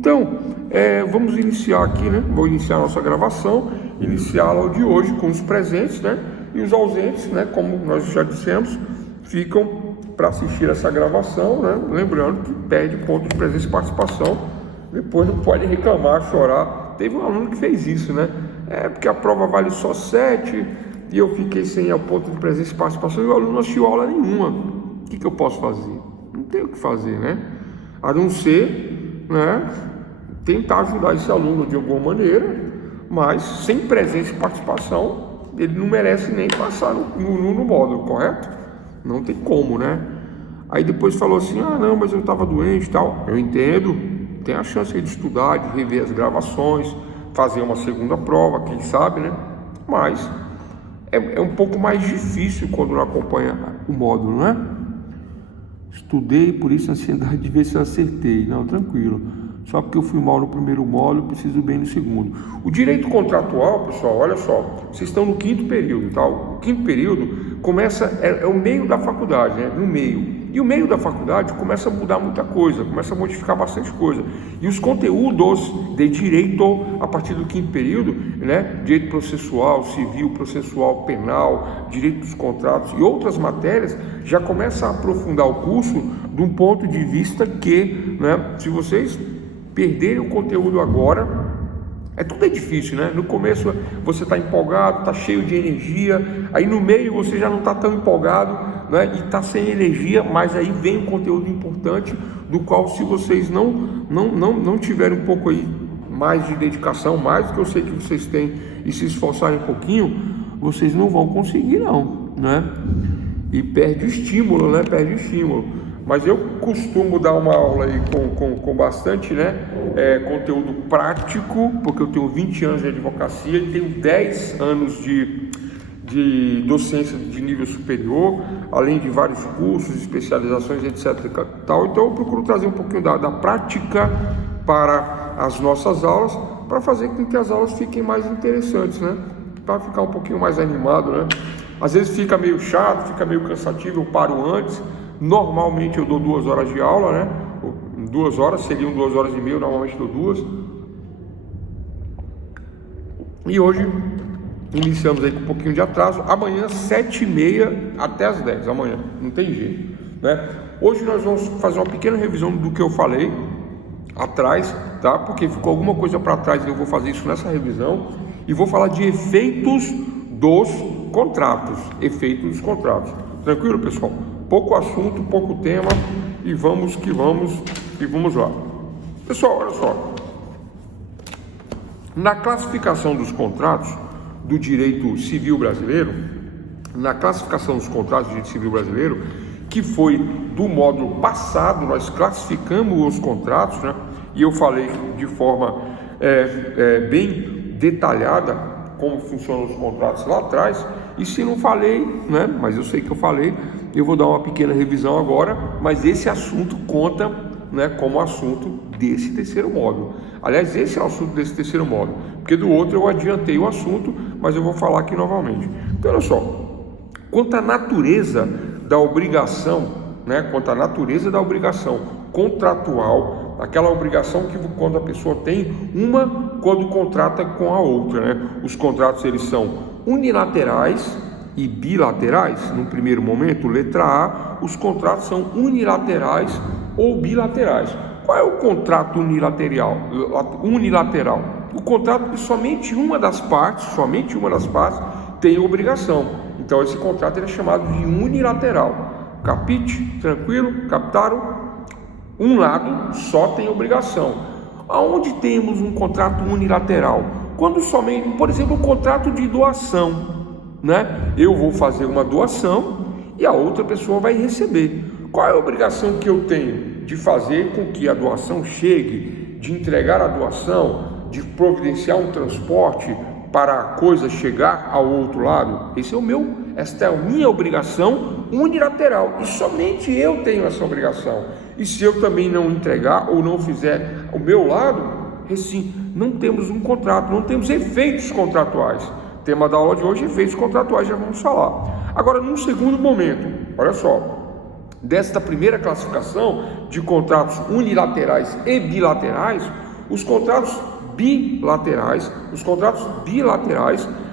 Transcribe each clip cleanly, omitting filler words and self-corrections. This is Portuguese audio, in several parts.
Então, vamos iniciar aqui, né? Vou iniciar a nossa gravação, iniciar a aula de hoje com os presentes, né? E os ausentes, né? Como nós já dissemos, ficam para assistir essa gravação, né? Lembrando que perde ponto de presença e participação, depois não pode reclamar, chorar. Teve um aluno que fez isso, né? Porque a prova vale só 7 e eu fiquei sem a ponto de presença e participação e o aluno não assistiu aula nenhuma. O que eu posso fazer? Não tem o que fazer, né? A não ser, né, tentar ajudar esse aluno de alguma maneira, mas sem presença e participação, ele não merece nem passar no módulo, correto? Não tem como, né? Aí depois falou assim, não, mas eu estava doente e tal. Eu entendo, tem a chance de estudar, de rever as gravações, fazer uma segunda prova, quem sabe, né? Mas é um pouco mais difícil quando não acompanha o módulo, né? Estudei, por isso a ansiedade de ver se eu acertei. Não, tranquilo. Só porque eu fui mal no primeiro módulo, preciso bem no segundo. O direito contratual, pessoal, olha só, vocês estão no 5º período, tá? O 5º período começa, é o meio da faculdade, né? No meio. E o meio da faculdade começa a mudar muita coisa, começa a modificar bastante coisa. E os conteúdos de direito, a partir do 5º período, né? Direito processual, civil, processual, penal, direito dos contratos e outras matérias, já começa a aprofundar o curso de um ponto de vista que, né? Se vocês perderem o conteúdo agora, tudo é difícil, né? No começo você está empolgado, está cheio de energia, aí no meio você já não está tão empolgado, né? E está sem energia, mas aí vem um conteúdo importante, do qual se vocês não tiverem um pouco aí mais de dedicação, mais do que eu sei que vocês têm, e se esforçarem um pouquinho, vocês não vão conseguir não, né? E perde o estímulo, né? Perde o estímulo. Mas eu costumo dar uma aula aí com bastante, né, conteúdo prático, porque eu tenho 20 anos de advocacia e tenho 10 anos de docência de nível superior, além de vários cursos, especializações, etc. Tal. Então eu procuro trazer um pouquinho da prática para as nossas aulas, para fazer com que as aulas fiquem mais interessantes, né? Para ficar um pouquinho mais animado, né? Às vezes fica meio chato, fica meio cansativo, eu paro antes. Normalmente eu dou 2 horas de aula, né? 2 horas, seriam 2 horas e meia, normalmente dou 2. E hoje iniciamos aí com um pouquinho de atraso. Amanhã 7h30 até as 10, amanhã, não tem jeito, né? Hoje nós vamos fazer uma pequena revisão do que eu falei atrás, tá? Porque ficou alguma coisa para trás e eu vou fazer isso nessa revisão. E vou falar de efeitos dos contratos. Efeitos dos contratos. Tranquilo, pessoal? Pouco assunto, pouco tema, e vamos que vamos, e vamos lá. Pessoal, olha só. Na classificação dos contratos do direito civil brasileiro, que foi do módulo passado, nós classificamos os contratos, né? E eu falei de forma bem detalhada como funcionam os contratos lá atrás, e se não falei, né? Mas eu sei que eu falei, eu vou dar uma pequena revisão agora, mas esse assunto conta, né, como assunto desse terceiro módulo. Aliás, esse é o assunto desse terceiro módulo, porque do outro eu adiantei o assunto, mas eu vou falar aqui novamente. Então, olha só, quanto à natureza da obrigação, né, contratual, aquela obrigação que quando a pessoa tem uma, quando contrata com a outra, né? Os contratos, eles são unilaterais e bilaterais. No primeiro momento, letra A, os contratos são unilaterais ou bilaterais. Qual é o contrato unilateral? O contrato que somente uma das partes tem obrigação. Então esse contrato é chamado de unilateral. Capite? Tranquilo? Captaram? Um lado só tem obrigação. Aonde temos um contrato unilateral? Quando somente, por exemplo, um contrato de doação, né? Eu vou fazer uma doação e a outra pessoa vai receber. Qual é a obrigação que eu tenho? De fazer com que a doação chegue, de entregar a doação, de providenciar um transporte para a coisa chegar ao outro lado. Esta é a minha obrigação unilateral e somente eu tenho essa obrigação. E se eu também não entregar ou não fizer o meu lado, assim, não temos um contrato, não temos efeitos contratuais. O tema da aula de hoje é efeitos contratuais, já vamos falar. Agora, num segundo momento, olha só, desta primeira classificação de contratos unilaterais e bilaterais, Os contratos bilaterais,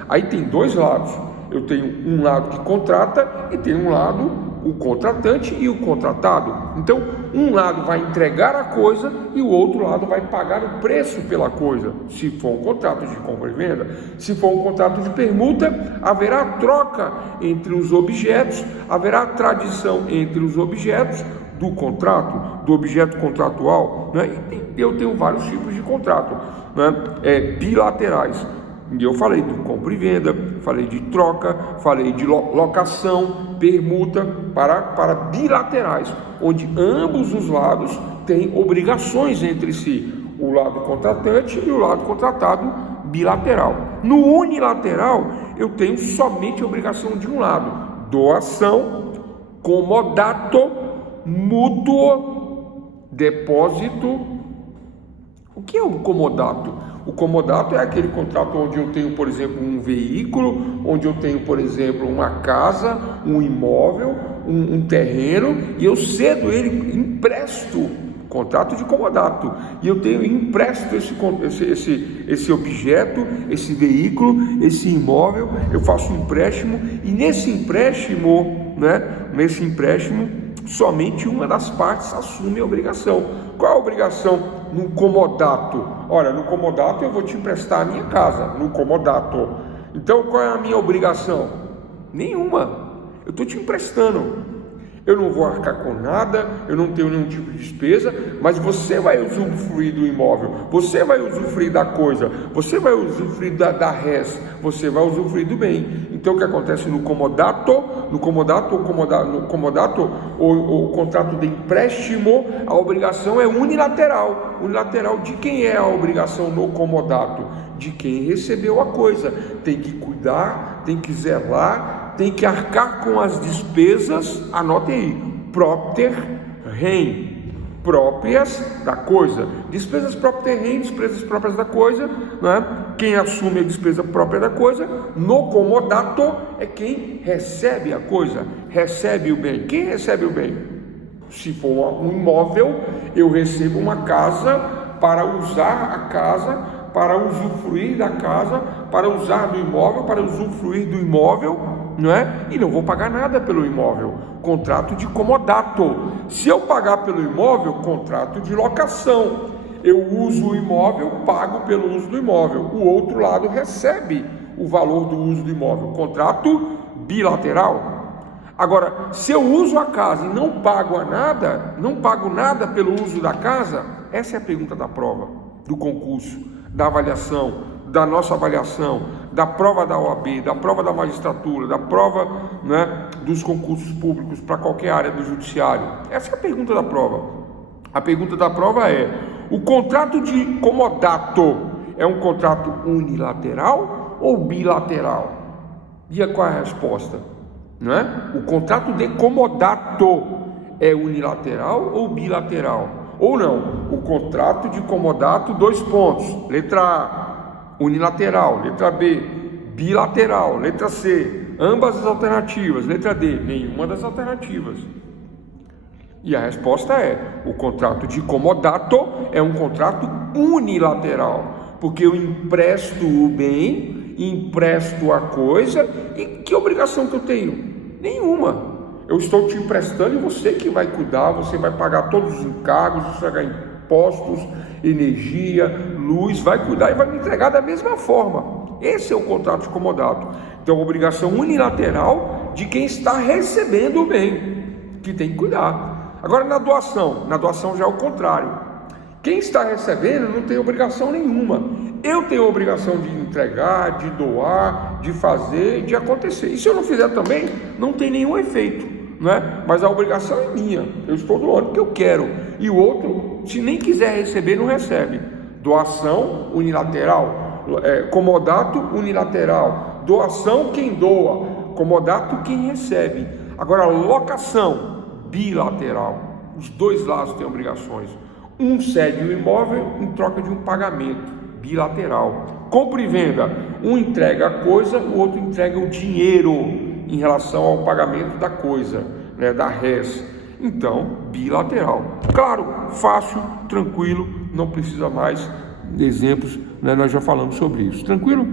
aí tem dois lados. Eu tenho um lado que contrata e tem um lado, o contratante e o contratado. Então, um lado vai entregar a coisa e o outro lado vai pagar o preço pela coisa. Se for um contrato de compra e venda, se for um contrato de permuta, haverá troca entre os objetos, haverá tradição entre os objetos do contrato, do objeto contratual, né? E eu tenho vários tipos de contrato, né? Bilaterais. E eu falei de compra e venda, falei de troca, falei de locação, permuta para bilaterais, onde ambos os lados têm obrigações entre si, o lado contratante e o lado contratado bilateral. No unilateral, eu tenho somente a obrigação de um lado: doação, comodato, mútuo, depósito. O que é um comodato? O comodato é aquele contrato onde eu tenho, por exemplo, um veículo, onde eu tenho, por exemplo, uma casa, um imóvel, um terreno, e eu cedo ele, empresto, contrato de comodato, e eu empresto esse objeto, esse veículo, esse imóvel, eu faço um empréstimo, e nesse empréstimo, somente uma das partes assume a obrigação. Qual é a obrigação no comodato? Olha, no comodato eu vou te emprestar a minha casa, no comodato. Então qual é a minha obrigação? Nenhuma. Eu estou te emprestando. Eu não vou arcar com nada, eu não tenho nenhum tipo de despesa, mas você vai usufruir do imóvel, você vai usufruir da coisa, você vai usufruir da res, você vai usufruir do bem. Então o que acontece no comodato, o contrato de empréstimo, a obrigação é unilateral. Unilateral de quem é a obrigação no comodato? De quem recebeu a coisa. Tem que cuidar, tem que zelar, tem que arcar com as despesas, anotem aí, propter rem, próprias da coisa. Despesas propter rem, despesas próprias da coisa, né? Quem assume a despesa própria da coisa, no comodato, é quem recebe a coisa, recebe o bem. Quem recebe o bem? Se for um imóvel, eu recebo uma casa para usar a casa, para usufruir da casa, para usar do imóvel, para usufruir do imóvel, não é? E não vou pagar nada pelo imóvel. Contrato de comodato. Se eu pagar pelo imóvel, contrato de locação. Eu uso o imóvel, pago pelo uso do imóvel. O outro lado recebe o valor do uso do imóvel. Contrato bilateral. Agora, se eu uso a casa e não pago nada pelo uso da casa, essa é a pergunta da prova, do concurso, da avaliação, da nossa avaliação, da prova da OAB, da prova da magistratura, da prova, né, dos concursos públicos para qualquer área do judiciário. Essa é a pergunta da prova. A pergunta da prova é: o contrato de comodato é um contrato unilateral ou bilateral? E qual é a resposta? Não é? O contrato de comodato é unilateral ou bilateral? Ou não? O contrato de comodato, dois pontos. Letra A, unilateral. Letra B, bilateral. Letra C, ambas as alternativas. Letra D, nenhuma das alternativas. E a resposta é: o contrato de comodato é um contrato unilateral, porque eu empresto o bem, empresto a coisa, e que obrigação que eu tenho? Nenhuma. Eu estou te emprestando e você que vai cuidar, você vai pagar todos os encargos, você vai pagar impostos, energia, luz, vai cuidar e vai me entregar da mesma forma. Esse é o contrato de comodato. Então, a obrigação unilateral de quem está recebendo o bem, que tem que cuidar. Agora, na doação já é o contrário. Quem está recebendo não tem obrigação nenhuma. Eu tenho a obrigação de entregar, de doar, de fazer, de acontecer. E se eu não fizer também, não tem nenhum efeito, né? Mas a obrigação é minha. Eu estou doando porque eu quero. E o outro, se nem quiser receber, não recebe. Doação unilateral, comodato unilateral. Doação quem doa, comodato quem recebe. Agora, locação bilateral. Os dois lados têm obrigações. Um cede o imóvel em troca de um pagamento bilateral. Compra e venda, um entrega a coisa, o outro entrega o dinheiro em relação ao pagamento da coisa, né, da res. Então, bilateral. Claro, fácil, tranquilo, não precisa mais exemplos, né, nós já falamos sobre isso. Tranquilo?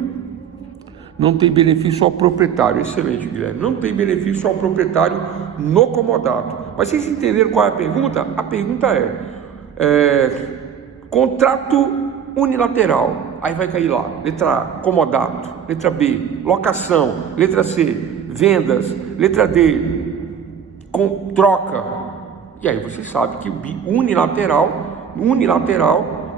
Não tem benefício ao proprietário. Excelente, Guilherme. Não tem benefício ao proprietário no comodato. Mas vocês entenderam qual é a pergunta? A pergunta é contrato unilateral. Aí vai cair lá. Letra A, comodato. Letra B, locação. Letra C, vendas. Letra D, troca. E aí você sabe que o unilateral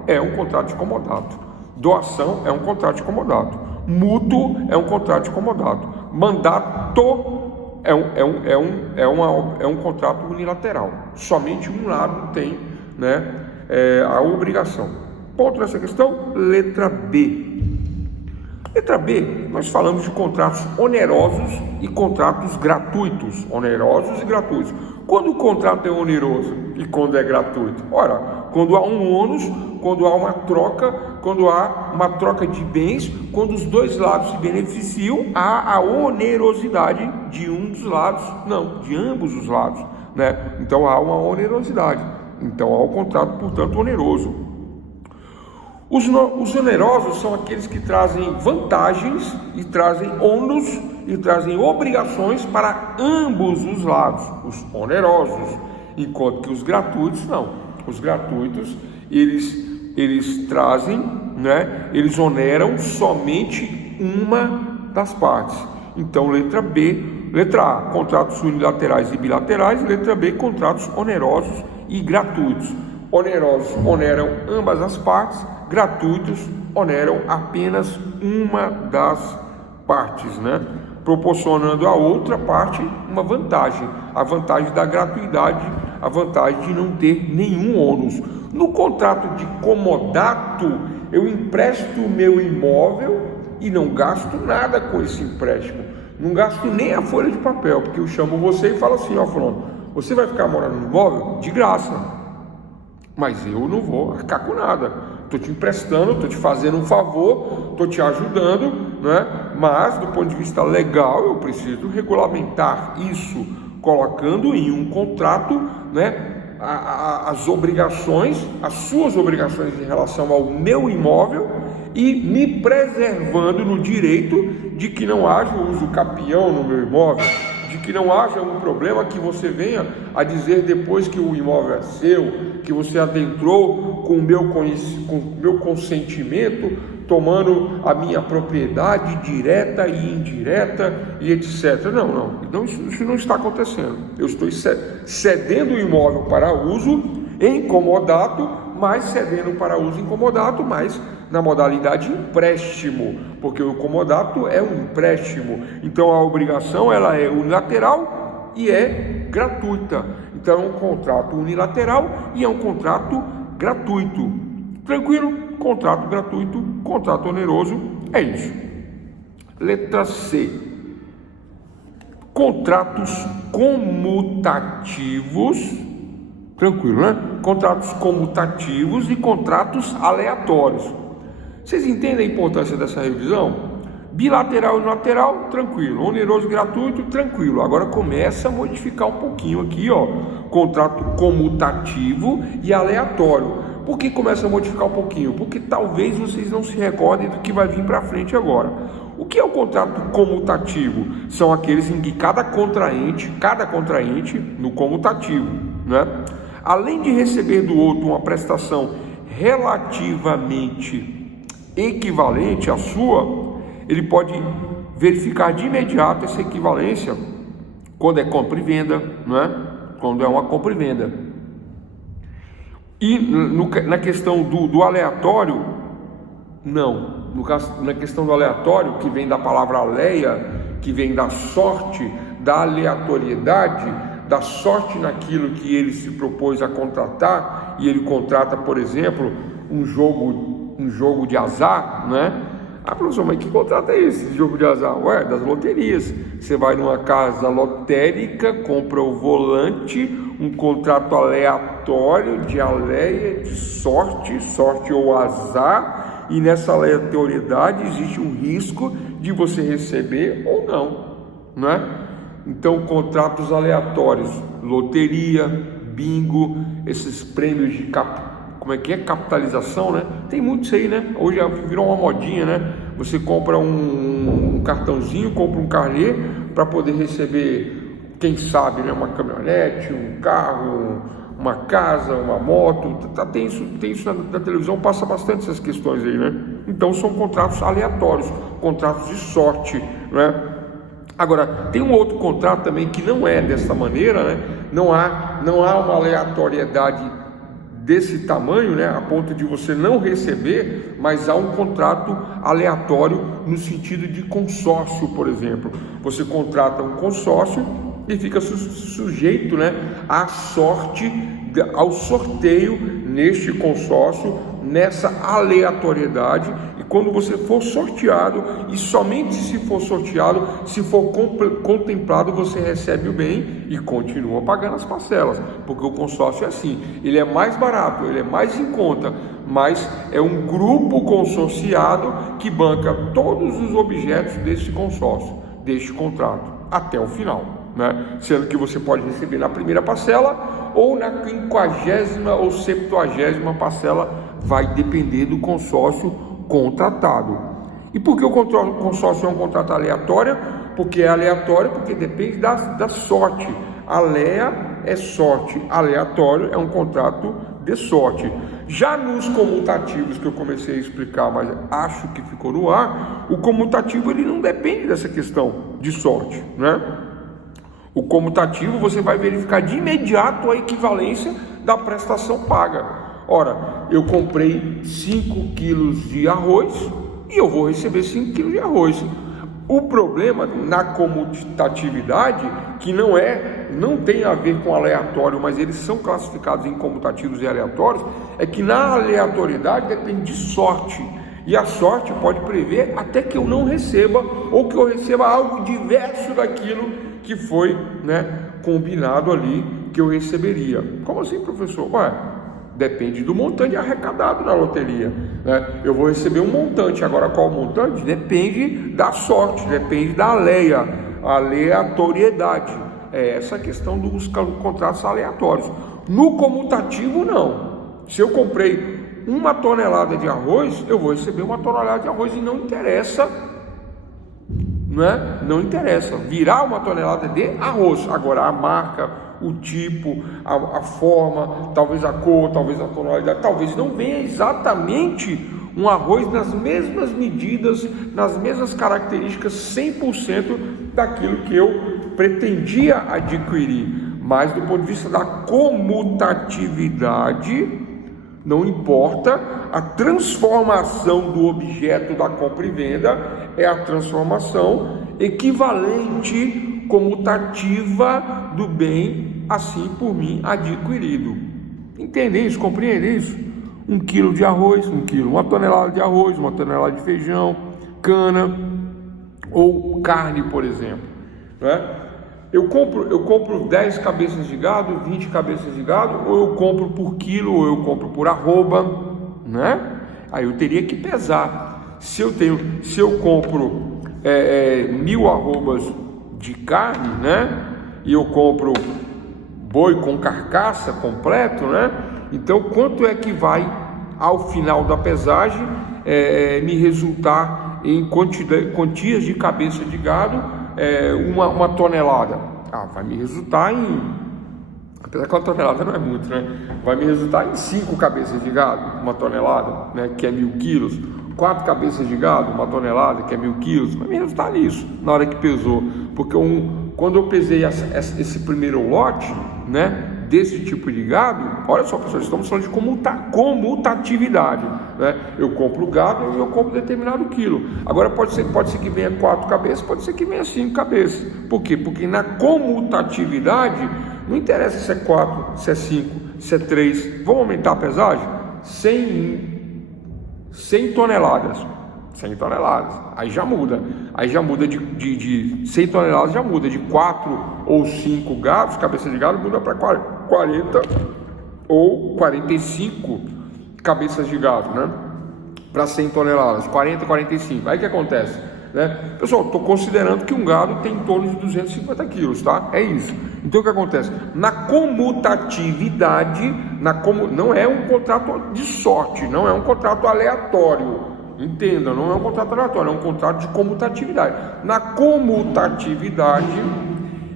é um contrato de comodato. Doação é um contrato de comodato. Mútuo é um contrato de comodato. Mandato é um contrato unilateral. Somente um lado tem, né, a obrigação. Ponto nessa questão, letra B. Letra B, nós falamos de contratos onerosos e contratos gratuitos. Onerosos e gratuitos. Quando o contrato é oneroso e quando é gratuito? Ora, quando há um ônus, quando há uma troca de bens, quando os dois lados se beneficiam, há a onerosidade de um dos lados, não, de ambos os lados, né? Então há uma onerosidade. Então há o contrato, portanto, oneroso. Os onerosos são aqueles que trazem vantagens e trazem ônus e trazem obrigações para ambos os lados, os onerosos, enquanto que os gratuitos não. Os gratuitos, eles trazem, né, eles oneram somente uma das partes. Então, letra B, letra A, contratos unilaterais e bilaterais, letra B, contratos onerosos e gratuitos. Onerosos oneram ambas as partes, gratuitos oneram apenas uma das partes, né? Proporcionando à outra parte uma vantagem, a vantagem da gratuidade, a vantagem de não ter nenhum ônus. No contrato de comodato, eu empresto o meu imóvel e não gasto nada com esse empréstimo, não gasto nem a folha de papel, porque eu chamo você e falo assim, ó, fulano, você vai ficar morando no imóvel de graça, mas eu não vou arcar com nada. Estou te emprestando, estou te fazendo um favor, estou te ajudando, né? Mas do ponto de vista legal eu preciso regulamentar isso, colocando em um contrato, né, as obrigações, as suas obrigações em relação ao meu imóvel e me preservando no direito de que não haja uso capião no meu imóvel, de que não haja um problema que você venha a dizer depois que o imóvel é seu, que você adentrou com o meu consentimento, tomando a minha propriedade direta e indireta e etc. Não, isso não está acontecendo. Eu estou cedendo o imóvel para uso em comodato, mas cedendo para uso em comodato, mas na modalidade empréstimo, porque o comodato é um empréstimo. Então a obrigação ela é unilateral e é gratuita. Então é um contrato unilateral e é um contrato gratuito. Tranquilo? Contrato gratuito, contrato oneroso, é isso. Letra C. Contratos comutativos. Tranquilo, né? Contratos comutativos e contratos aleatórios. Vocês entendem a importância dessa revisão? Bilateral e unilateral, tranquilo. Oneroso e gratuito, tranquilo. Agora começa a modificar um pouquinho aqui, ó. Contrato comutativo e aleatório. Por que começa a modificar um pouquinho? Porque talvez vocês não se recordem do que vai vir para frente agora. O que é o contrato comutativo? São aqueles em que cada contraente no comutativo, né? Além de receber do outro uma prestação relativamente equivalente à sua, ele pode verificar de imediato essa equivalência quando é compra e venda, né? Quando é uma compra e venda. E na questão do aleatório, não. Na questão do aleatório, que vem da palavra aleia, que vem da sorte, da aleatoriedade, da sorte naquilo que ele se propôs a contratar, e ele contrata, por exemplo, um jogo de azar, né? Ah, professor, mas que contrato é esse de jogo de azar? Ué, das loterias. Você vai numa casa lotérica, compra o volante, um contrato aleatório de aleia, de sorte ou azar, e nessa aleatoriedade existe um risco de você receber ou não, né? Então, contratos aleatórios, loteria, bingo, esses prêmios como é que é? Capitalização, né? Tem muito isso aí, né? Hoje virou uma modinha, né? Você compra um cartãozinho, compra um carnê para poder receber, quem sabe, né? Uma caminhonete, um carro, uma casa, uma moto. Tem isso na televisão, passa bastante essas questões aí, né? Então são contratos aleatórios, contratos de sorte, né? Agora, tem um outro contrato também que não é dessa maneira, né? Não há uma aleatoriedade desse tamanho, né? A ponto de você não receber, mas há um contrato aleatório no sentido de consórcio, por exemplo. Você contrata um consórcio e fica sujeito, né, à sorte, ao sorteio neste consórcio, nessa aleatoriedade. E quando você for sorteado, e somente se for sorteado, se for contemplado, você recebe o bem e continua pagando as parcelas, porque o consórcio é assim, ele é mais barato, ele é mais em conta, mas é um grupo consorciado que banca todos os objetos deste consórcio, deste contrato, até o final, né? Sendo que você pode receber na primeira parcela ou na 50ª ou 70ª parcela, vai depender do consórcio contratado. E por que o consórcio é um contrato aleatório? Porque é aleatório, porque depende da sorte. Alea é sorte, aleatório é um contrato de sorte. Já nos comutativos, que eu comecei a explicar, mas acho que ficou no ar, o comutativo ele não depende dessa questão de sorte, né? O comutativo você vai verificar de imediato a equivalência da prestação paga. Ora, eu comprei 5 quilos de arroz e eu vou receber 5 quilos de arroz. O problema na comutatividade, que não tem a ver com aleatório, mas eles são classificados em comutativos e aleatórios, é que na aleatoriedade depende de sorte. E a sorte pode prever até que eu não receba, ou que eu receba algo diverso daquilo que foi, né, combinado ali que eu receberia. Como assim, professor? Ué, depende do montante arrecadado na loteria, né? Eu vou receber um montante, agora qual montante? Depende da sorte, depende da aleatoriedade. É essa a questão dos contratos aleatórios. No comutativo, não. Se eu comprei 1 tonelada de arroz, eu vou receber 1 tonelada de arroz e não interessa, né? Não interessa virar 1 tonelada de arroz. Agora a marca, o tipo, a forma, talvez a cor, talvez a tonalidade, talvez não venha exatamente um arroz nas mesmas medidas, nas mesmas características, 100% daquilo que eu pretendia adquirir. Mas do ponto de vista da comutatividade, não importa, a transformação do objeto da compra e venda é a transformação equivalente, comutativa do bem, assim por mim adquirido. Entendem isso? Compreendem isso? 1 quilo de arroz, 1 quilo, 1 tonelada de arroz, 1 tonelada de feijão, cana ou carne, por exemplo, né? Eu compro 10 cabeças de gado, 20 cabeças de gado, ou eu compro por quilo, ou eu compro por arroba, né? Aí eu teria que pesar. Se eu compro 1000 arrobas de carne, né? E eu compro boi com carcaça completo, né? Então quanto é que vai ao final da pesagem me resultar em quantias de cabeça de gado? 1 tonelada, vai me resultar em, apesar que 1 tonelada não é muito, né? Vai me resultar em 5 cabeças de gado, 1 tonelada, né? Que é 1000 quilos, 4 cabeças de gado, 1 tonelada, que é 1000 quilos, vai me resultar nisso, na hora que pesou, porque quando eu pesei esse primeiro lote, né, desse tipo de gado, olha só, pessoal, estamos falando de comutatividade, né? Eu compro gado e eu compro determinado quilo. Agora pode ser que venha 4 cabeças, pode ser que venha 5 cabeças. Por quê? Porque na comutatividade não interessa se é 4, se é 5, se é 3. Vamos aumentar a pesagem? 100 toneladas. 100 toneladas, aí já muda de 100 toneladas, já muda de 4 ou 5 gados, cabeça de gado, muda para 40 ou 45 cabeças de gado, né? Para 100 toneladas, 40, 45, aí o que acontece? né? Pessoal, estou considerando que um gado tem em torno de 250 quilos, tá? É isso. Então o que acontece? Na comutatividade, não é um contrato de sorte, não é um contrato aleatório. Entenda, não é um contrato aleatório, é um contrato de comutatividade. Na comutatividade,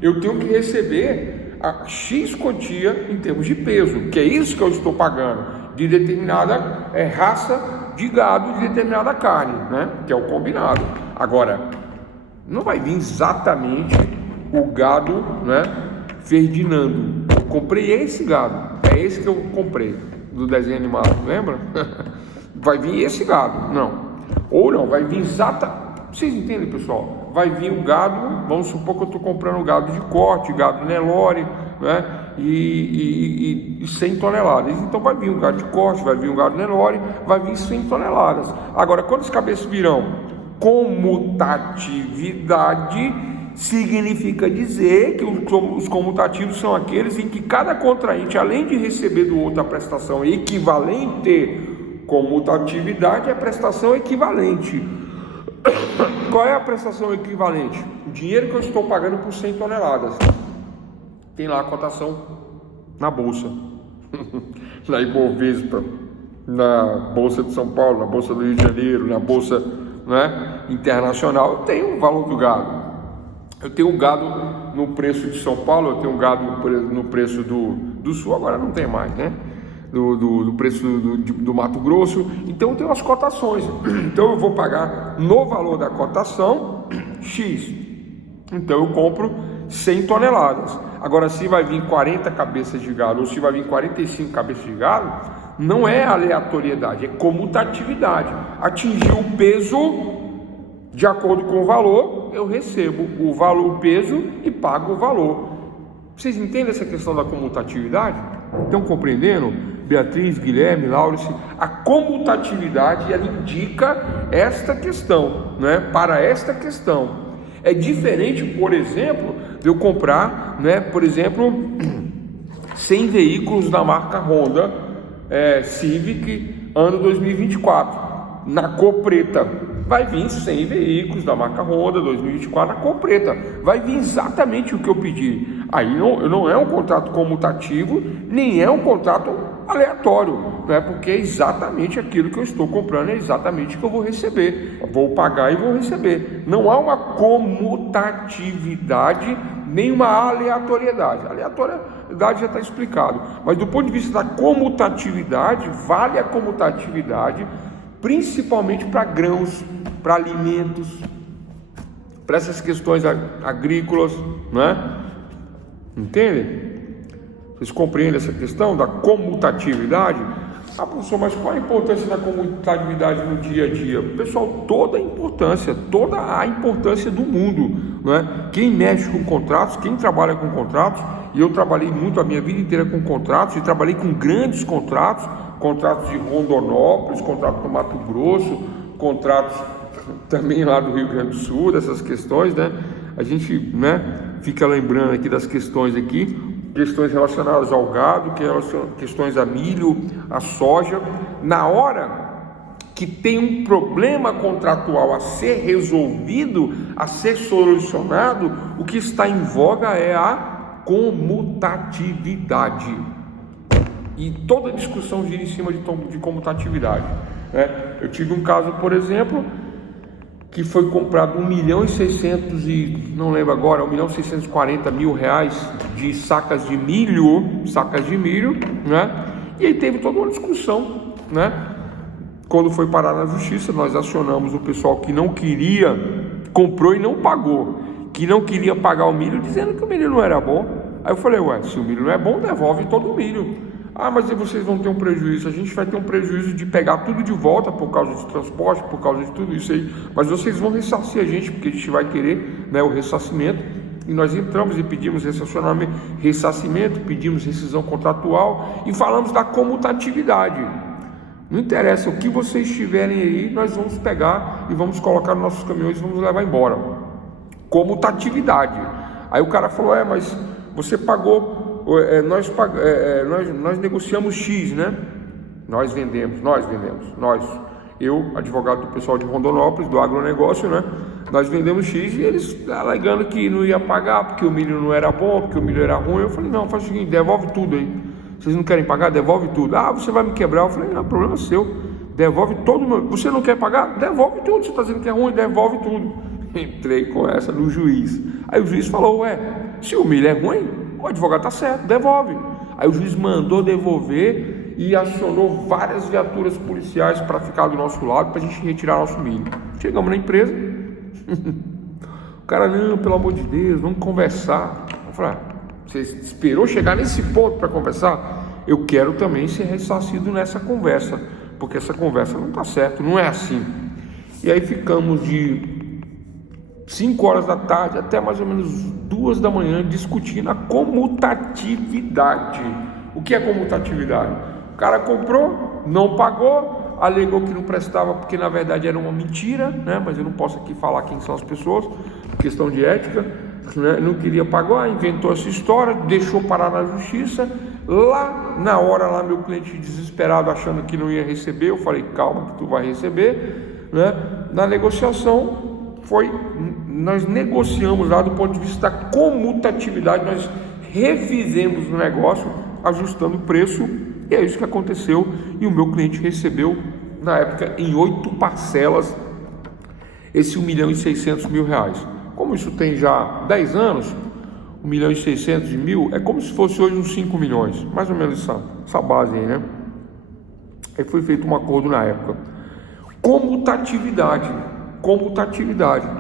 eu tenho que receber a X quantia em termos de peso, que é isso que eu estou pagando, de determinada raça de gado, de determinada carne, né? Que é o combinado. Agora, não vai vir exatamente o gado, né? Ferdinando. Eu comprei esse gado, é esse que eu comprei, do desenho animado, lembra? Vai vir esse gado, não. Ou não, vai vir Vocês entendem, pessoal? Vai vir o gado, vamos supor que eu estou comprando gado de corte, gado Nelore, né? E 100 toneladas. Então vai vir um gado de corte, vai vir um gado Nelore, vai vir 100 toneladas. Agora, quantas cabeças virão? Comutatividade significa dizer que os comutativos são aqueles em que cada contraente, além de receber do outro a prestação equivalente, comutatividade é a prestação equivalente. Qual é a prestação equivalente? O dinheiro que eu estou pagando por 100 toneladas. Tem lá a cotação na Bolsa. Na Ibovespa, na Bolsa de São Paulo, na Bolsa do Rio de Janeiro, na Bolsa, né, internacional. Eu tenho o valor do gado. Eu tenho o gado no preço de São Paulo, eu tenho o gado no preço do Sul, agora não tem mais, né? Do preço do Mato Grosso. Então tem as cotações. Então eu vou pagar no valor da cotação X. Então eu compro 100 toneladas. Agora, se vai vir 40 cabeças de gado ou se vai vir 45 cabeças de gado, não é aleatoriedade, é comutatividade. Atingiu o peso de acordo com o valor, eu recebo o valor, o peso e pago o valor. Vocês entendem essa questão da comutatividade? Estão compreendendo? Beatriz, Guilherme, Laurice, a comutatividade ela indica esta questão, né? Para esta questão. É diferente, por exemplo, de eu comprar, né? Por exemplo, 100 veículos da marca Honda Civic ano 2024, na cor preta. Vai vir 100 veículos da marca Honda 2024 na cor preta. Vai vir exatamente o que eu pedi. Aí não é um contrato comutativo, nem é um contrato aleatório, né? Porque é exatamente aquilo que eu estou comprando, é exatamente o que eu vou receber. Eu vou pagar e vou receber. Não há uma comutatividade, nem uma aleatoriedade. A aleatoriedade já está explicado. Mas do ponto de vista da comutatividade, vale a comutatividade principalmente para grãos, para alimentos, para essas questões agrícolas, né? Entendem? Vocês compreendem essa questão da comutatividade? Ah, professor, mas qual a importância da comutatividade no dia a dia? Pessoal, toda a importância do mundo, né? Quem mexe com contratos, quem trabalha com contratos, e eu trabalhei muito a minha vida inteira com contratos, e trabalhei com grandes contratos de Rondonópolis, contratos do Mato Grosso, contratos também lá do Rio Grande do Sul, dessas questões, né? A gente, né, fica lembrando aqui das questões questões relacionadas ao gado, questões a milho, a soja. Na hora que tem um problema contratual a ser resolvido, a ser solucionado, o que está em voga é a comutatividade. E toda discussão gira em cima de comutatividade, né? Eu tive um caso, por exemplo, que foi comprado 1.600.000 não lembro agora, 1.640.000 reais de sacas de milho, né? E aí teve toda uma discussão, né? Quando foi parar na justiça, nós acionamos o pessoal que não queria, comprou e não pagou, que não queria pagar o milho, dizendo que o milho não era bom. Aí eu falei, se o milho não é bom, devolve todo o milho. Ah, mas aí vocês vão ter um prejuízo. A gente vai ter um prejuízo de pegar tudo de volta por causa de transporte, por causa de tudo isso aí. Mas vocês vão ressarcir a gente, porque a gente vai querer, né, o ressarcimento. E nós entramos e pedimos ressarcimento, pedimos rescisão contratual e falamos da comutatividade. Não interessa o que vocês tiverem aí, nós vamos pegar e vamos colocar nos nossos caminhões e vamos levar embora. Comutatividade. Aí o cara falou, mas você pagou... Nós negociamos X, né? Nós vendemos. Eu, advogado do pessoal de Rondonópolis, do agronegócio, né? Nós vendemos X e eles alegando que não ia pagar porque o milho não era bom, porque o milho era ruim. Eu falei, não, faz o seguinte, devolve tudo aí. Vocês não querem pagar? Devolve tudo. Ah, você vai me quebrar. Eu falei, não, problema seu. Devolve todo o meu... Você não quer pagar? Devolve tudo. Você está dizendo que é ruim? Devolve tudo. Entrei com essa no juiz. Aí o juiz falou, ué, se o milho é ruim, o advogado está certo, devolve. Aí o juiz mandou devolver e acionou várias viaturas policiais para ficar do nosso lado, para a gente retirar nosso milho. Chegamos na empresa, o cara, não, pelo amor de Deus, vamos conversar. Eu falei, você esperou chegar nesse ponto para conversar? Eu quero também ser ressarcido nessa conversa, porque essa conversa não está certa, não é assim. E aí ficamos de 5 horas da tarde até mais ou menos 2 da manhã discutindo a comutatividade. O que é comutatividade? O cara comprou, não pagou, alegou que não prestava porque na verdade era uma mentira, né? Mas eu não posso aqui falar quem são as pessoas, questão de ética, né? Não queria pagar, inventou essa história, deixou parar na justiça. Lá na hora, lá meu cliente desesperado achando que não ia receber, eu falei, calma que tu vai receber, né? Na negociação nós negociamos lá do ponto de vista da comutatividade, nós refizemos o negócio, ajustando o preço, e é isso que aconteceu, e o meu cliente recebeu, na época, em 8 parcelas, esse 1.600.000 reais. Como isso tem já 10 anos, 1.600.000, é como se fosse hoje uns 5 milhões, mais ou menos essa base aí, né? Aí foi feito um acordo na época. Comutatividade,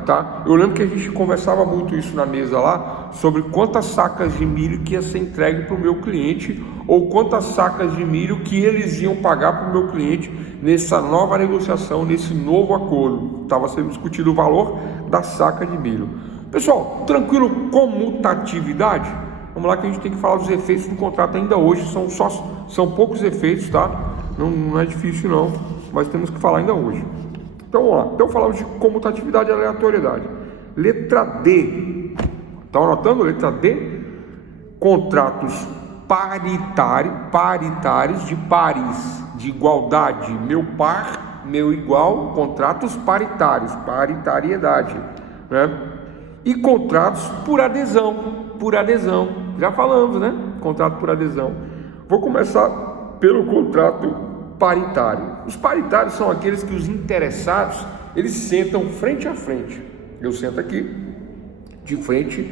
tá? Eu lembro que a gente conversava muito isso na mesa lá, sobre quantas sacas de milho que ia ser entregue para o meu cliente, ou quantas sacas de milho que eles iam pagar para o meu cliente nessa nova negociação, nesse novo acordo. Estava sendo discutido o valor da saca de milho. Pessoal, tranquilo, comutatividade? Vamos lá que a gente tem que falar dos efeitos do contrato ainda hoje, são poucos efeitos, tá? Não é difícil não, mas temos que falar ainda hoje. Então vamos lá, então falamos de comutatividade e aleatoriedade. Letra D, estão anotando? Letra D, contratos paritários de pares, de igualdade, meu par, meu igual, contratos paritários, paritariedade, né? E contratos por adesão, já falamos, né? Contrato por adesão. Vou começar pelo contrato paritário. Os paritários são aqueles que os interessados, eles sentam frente a frente. Eu sento aqui, de frente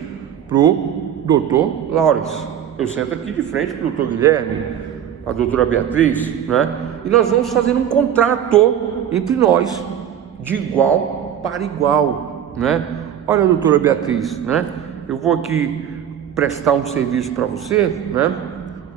pro doutor Laurence. Eu sento aqui de frente pro doutor Guilherme, a doutora Beatriz, né? E nós vamos fazer um contrato entre nós, de igual para igual, né? Olha, doutora Beatriz, né? Eu vou aqui prestar um serviço para você, né?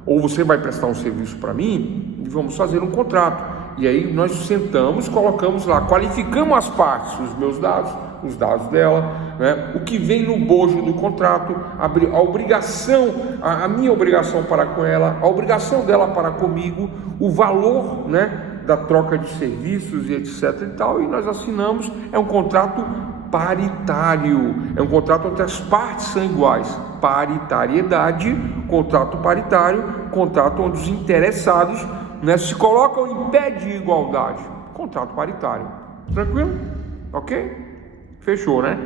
Ou você vai prestar um serviço para mim e vamos fazer um contrato. E aí nós sentamos, colocamos lá, qualificamos as partes, os meus dados, os dados dela, né? O que vem no bojo do contrato, a obrigação, a minha obrigação para com ela, a obrigação dela para comigo, o valor, né, da troca de serviços e etc e tal, e nós assinamos. É um contrato paritário, é um contrato onde as partes são iguais. Paritariedade, contrato paritário, contrato onde os interessados, né, se colocam em pé de igualdade. Contrato paritário. Tranquilo? Ok? Fechou, né?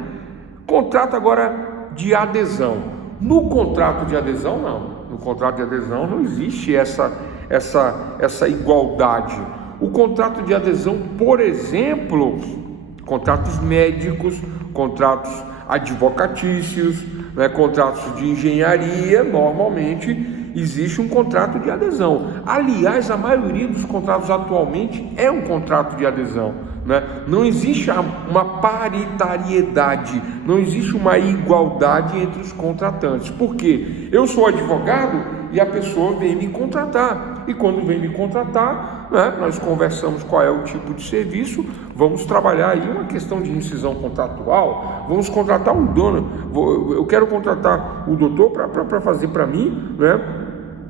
Contrato agora de adesão. No contrato de adesão, não. No contrato de adesão não existe essa igualdade. O contrato de adesão, por exemplo, contratos médicos, contratos advocatícios, né, contratos de engenharia, normalmente existe um contrato de adesão. Aliás, a maioria dos contratos atualmente é um contrato de adesão, né? Não existe uma paritariedade, não existe uma igualdade entre os contratantes. Por quê? Eu sou advogado e a pessoa vem me contratar. E quando vem me contratar, né, nós conversamos qual é o tipo de serviço, vamos trabalhar aí uma questão de rescisão contratual, vamos contratar um dono, eu quero contratar o doutor para fazer para mim, né,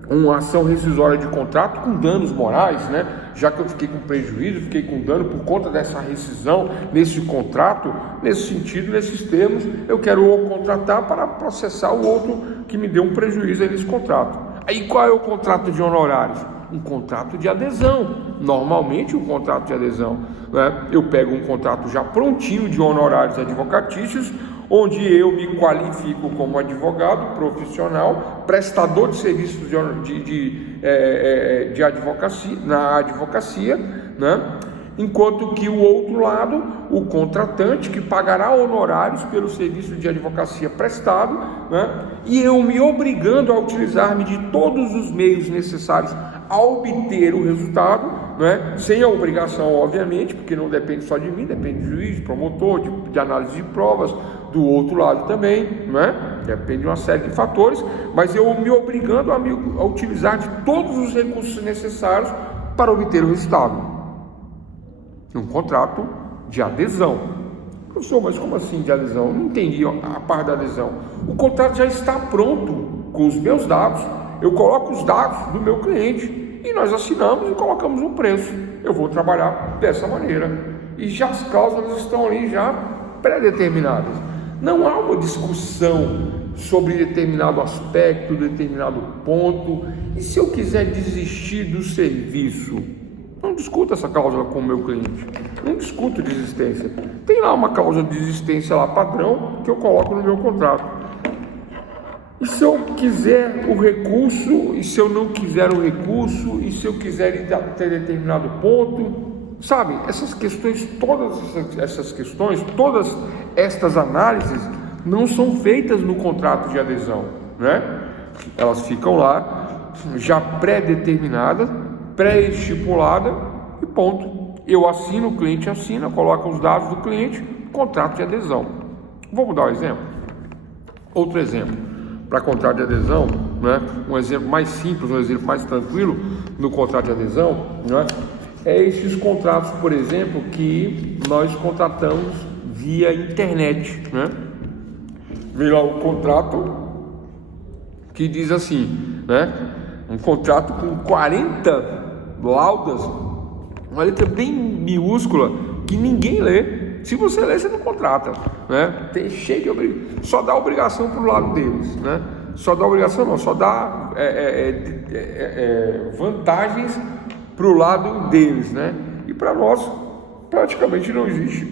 uma ação rescisória de contrato com danos morais, né? Já que eu fiquei com prejuízo, fiquei com dano por conta dessa rescisão nesse contrato, nesse sentido, nesses termos, eu quero contratar para processar o outro que me deu um prejuízo aí nesse contrato. Aí qual é o contrato de honorários? Um contrato de adesão. Normalmente um contrato de adesão, né? Eu pego um contrato já prontinho de honorários advocatícios, onde eu me qualifico como advogado profissional, prestador de serviços de advocacia, na advocacia, né? Enquanto que o outro lado, o contratante, que pagará honorários pelo serviço de advocacia prestado, né? E eu me obrigando a utilizar-me de todos os meios necessários a obter o resultado, né? Sem a obrigação, obviamente, porque não depende só de mim, depende do juiz, promotor, de análise de provas, do outro lado também, né? Depende de uma série de fatores, mas eu me obrigando a utilizar de todos os recursos necessários para obter o resultado. Um contrato de adesão. Professor, mas como assim de adesão? Eu não entendi a parte da adesão. O contrato já está pronto com os meus dados. Eu coloco os dados do meu cliente e nós assinamos e colocamos um preço. Eu vou trabalhar dessa maneira. E já as cláusulas estão ali já pré-determinadas. Não há uma discussão sobre determinado aspecto, determinado ponto. E se eu quiser desistir do serviço? Não discuto essa cláusula com o meu cliente, não discuto desistência. Tem lá uma cláusula de desistência lá padrão que eu coloco no meu contrato. E se eu quiser o recurso, e se eu não quiser o recurso, e se eu quiser ir até determinado ponto, sabe? Essas questões, todas estas análises não são feitas no contrato de adesão, né? Elas ficam lá já pré-determinadas, pré-estipulada e ponto. Eu assino, o cliente assina, coloca os dados do cliente, contrato de adesão. Vamos dar um exemplo? Outro exemplo, para contrato de adesão, né? Um exemplo mais simples, um exemplo mais tranquilo no contrato de adesão, né? É esses contratos, por exemplo, que nós contratamos via internet, né? Vem lá um contrato que diz assim, né? Um contrato com 40 laudas, uma letra bem minúscula que ninguém lê. Se você ler, você não contrata, né? Tem cheio de obrigação, só dá obrigação para o lado deles, né? Só dá obrigação não, só dá vantagens para o lado deles, né? E para nós praticamente não existe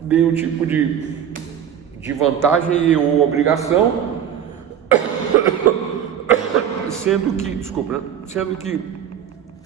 nenhum tipo de vantagem ou obrigação, sendo que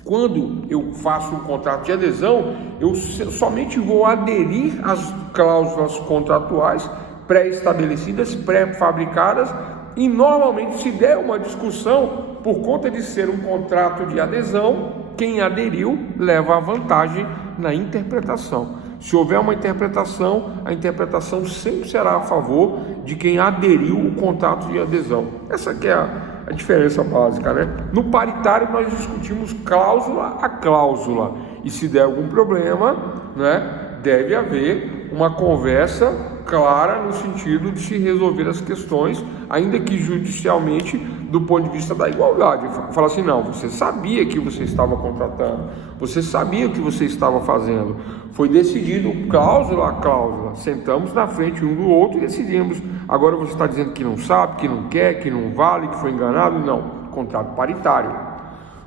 quando eu faço um contrato de adesão, eu somente vou aderir às cláusulas contratuais pré-estabelecidas, pré-fabricadas, e normalmente, se der uma discussão, por conta de ser um contrato de adesão, quem aderiu leva a vantagem na interpretação. Se houver uma interpretação, a interpretação sempre será a favor de quem aderiu o contrato de adesão. Essa que é a diferença básica, né? No paritário nós discutimos cláusula a cláusula, e se der algum problema, né, deve haver uma conversa clara no sentido de se resolver as questões, ainda que judicialmente, do ponto de vista da igualdade. Fala assim, não, você sabia que você estava contratando, você sabia o que você estava fazendo, foi decidido cláusula a cláusula, sentamos na frente um do outro e decidimos. Agora você está dizendo que não sabe, que não quer, que não vale, que foi enganado? Não, contrato paritário.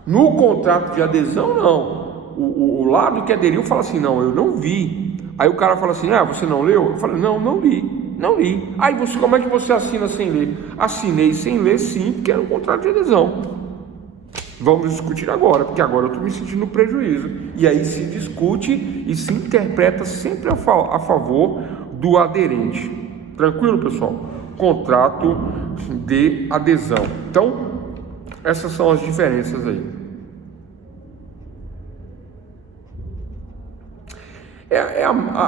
No contrato de adesão, não. O lado que aderiu fala assim, não, eu não vi. Aí o cara fala assim, você não leu? Eu falo, não li. Aí como é que você assina sem ler? Assinei sem ler, sim, porque era um contrato de adesão. Vamos discutir agora, porque agora eu estou me sentindo no prejuízo. E aí se discute e se interpreta sempre a favor do aderente. Tranquilo, pessoal? Contrato de adesão. Então, essas são as diferenças aí.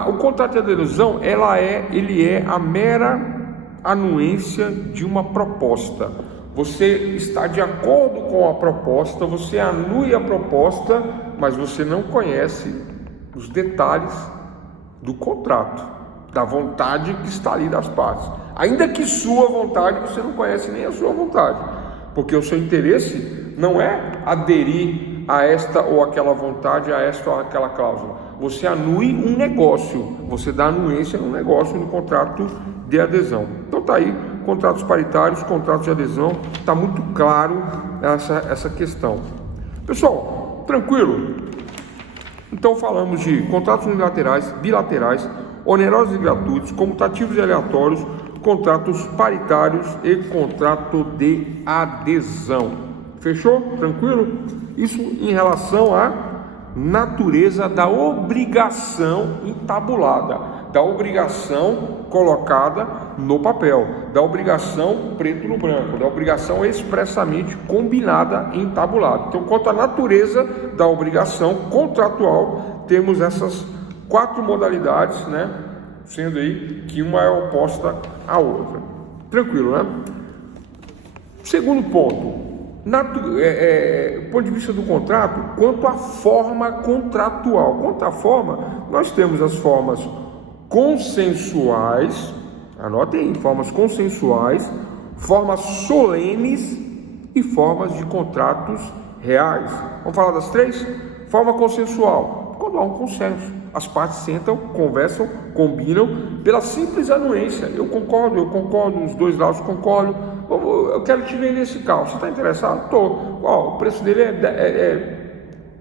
O contrato de adesão, ele é a mera anuência de uma proposta. Você está de acordo com a proposta, você anui a proposta, mas você não conhece os detalhes do contrato, da vontade que está ali das partes. Ainda que sua vontade, você não conhece nem a sua vontade, porque o seu interesse não é aderir a esta ou aquela vontade, a esta ou aquela cláusula. Você anui um negócio, você dá anuência no negócio, no contrato de adesão. Então tá aí, contratos paritários, contratos de adesão, está muito claro essa questão. Pessoal, tranquilo? Então falamos de contratos unilaterais, bilaterais, onerosos e gratuitos, comutativos e aleatórios, contratos paritários e contrato de adesão. Fechou? Tranquilo? Isso em relação à natureza da obrigação entabulada, da obrigação colocada no papel, da obrigação preto no branco, da obrigação expressamente combinada e entabulada. Então, quanto à natureza da obrigação contratual, temos essas 4 modalidades, né? Sendo aí que uma é oposta à outra. Tranquilo, né? Segundo ponto. Do ponto de vista do contrato, quanto à forma contratual. Quanto à forma, nós temos as formas consensuais, anotem aí, formas consensuais, formas solenes e formas de contratos reais. Vamos falar das 3? Forma consensual, quando há um consenso, as partes sentam, conversam, combinam, pela simples anuência. Eu concordo, os dois lados concordam. Eu quero te vender esse carro, você está interessado? Estou. O preço dele é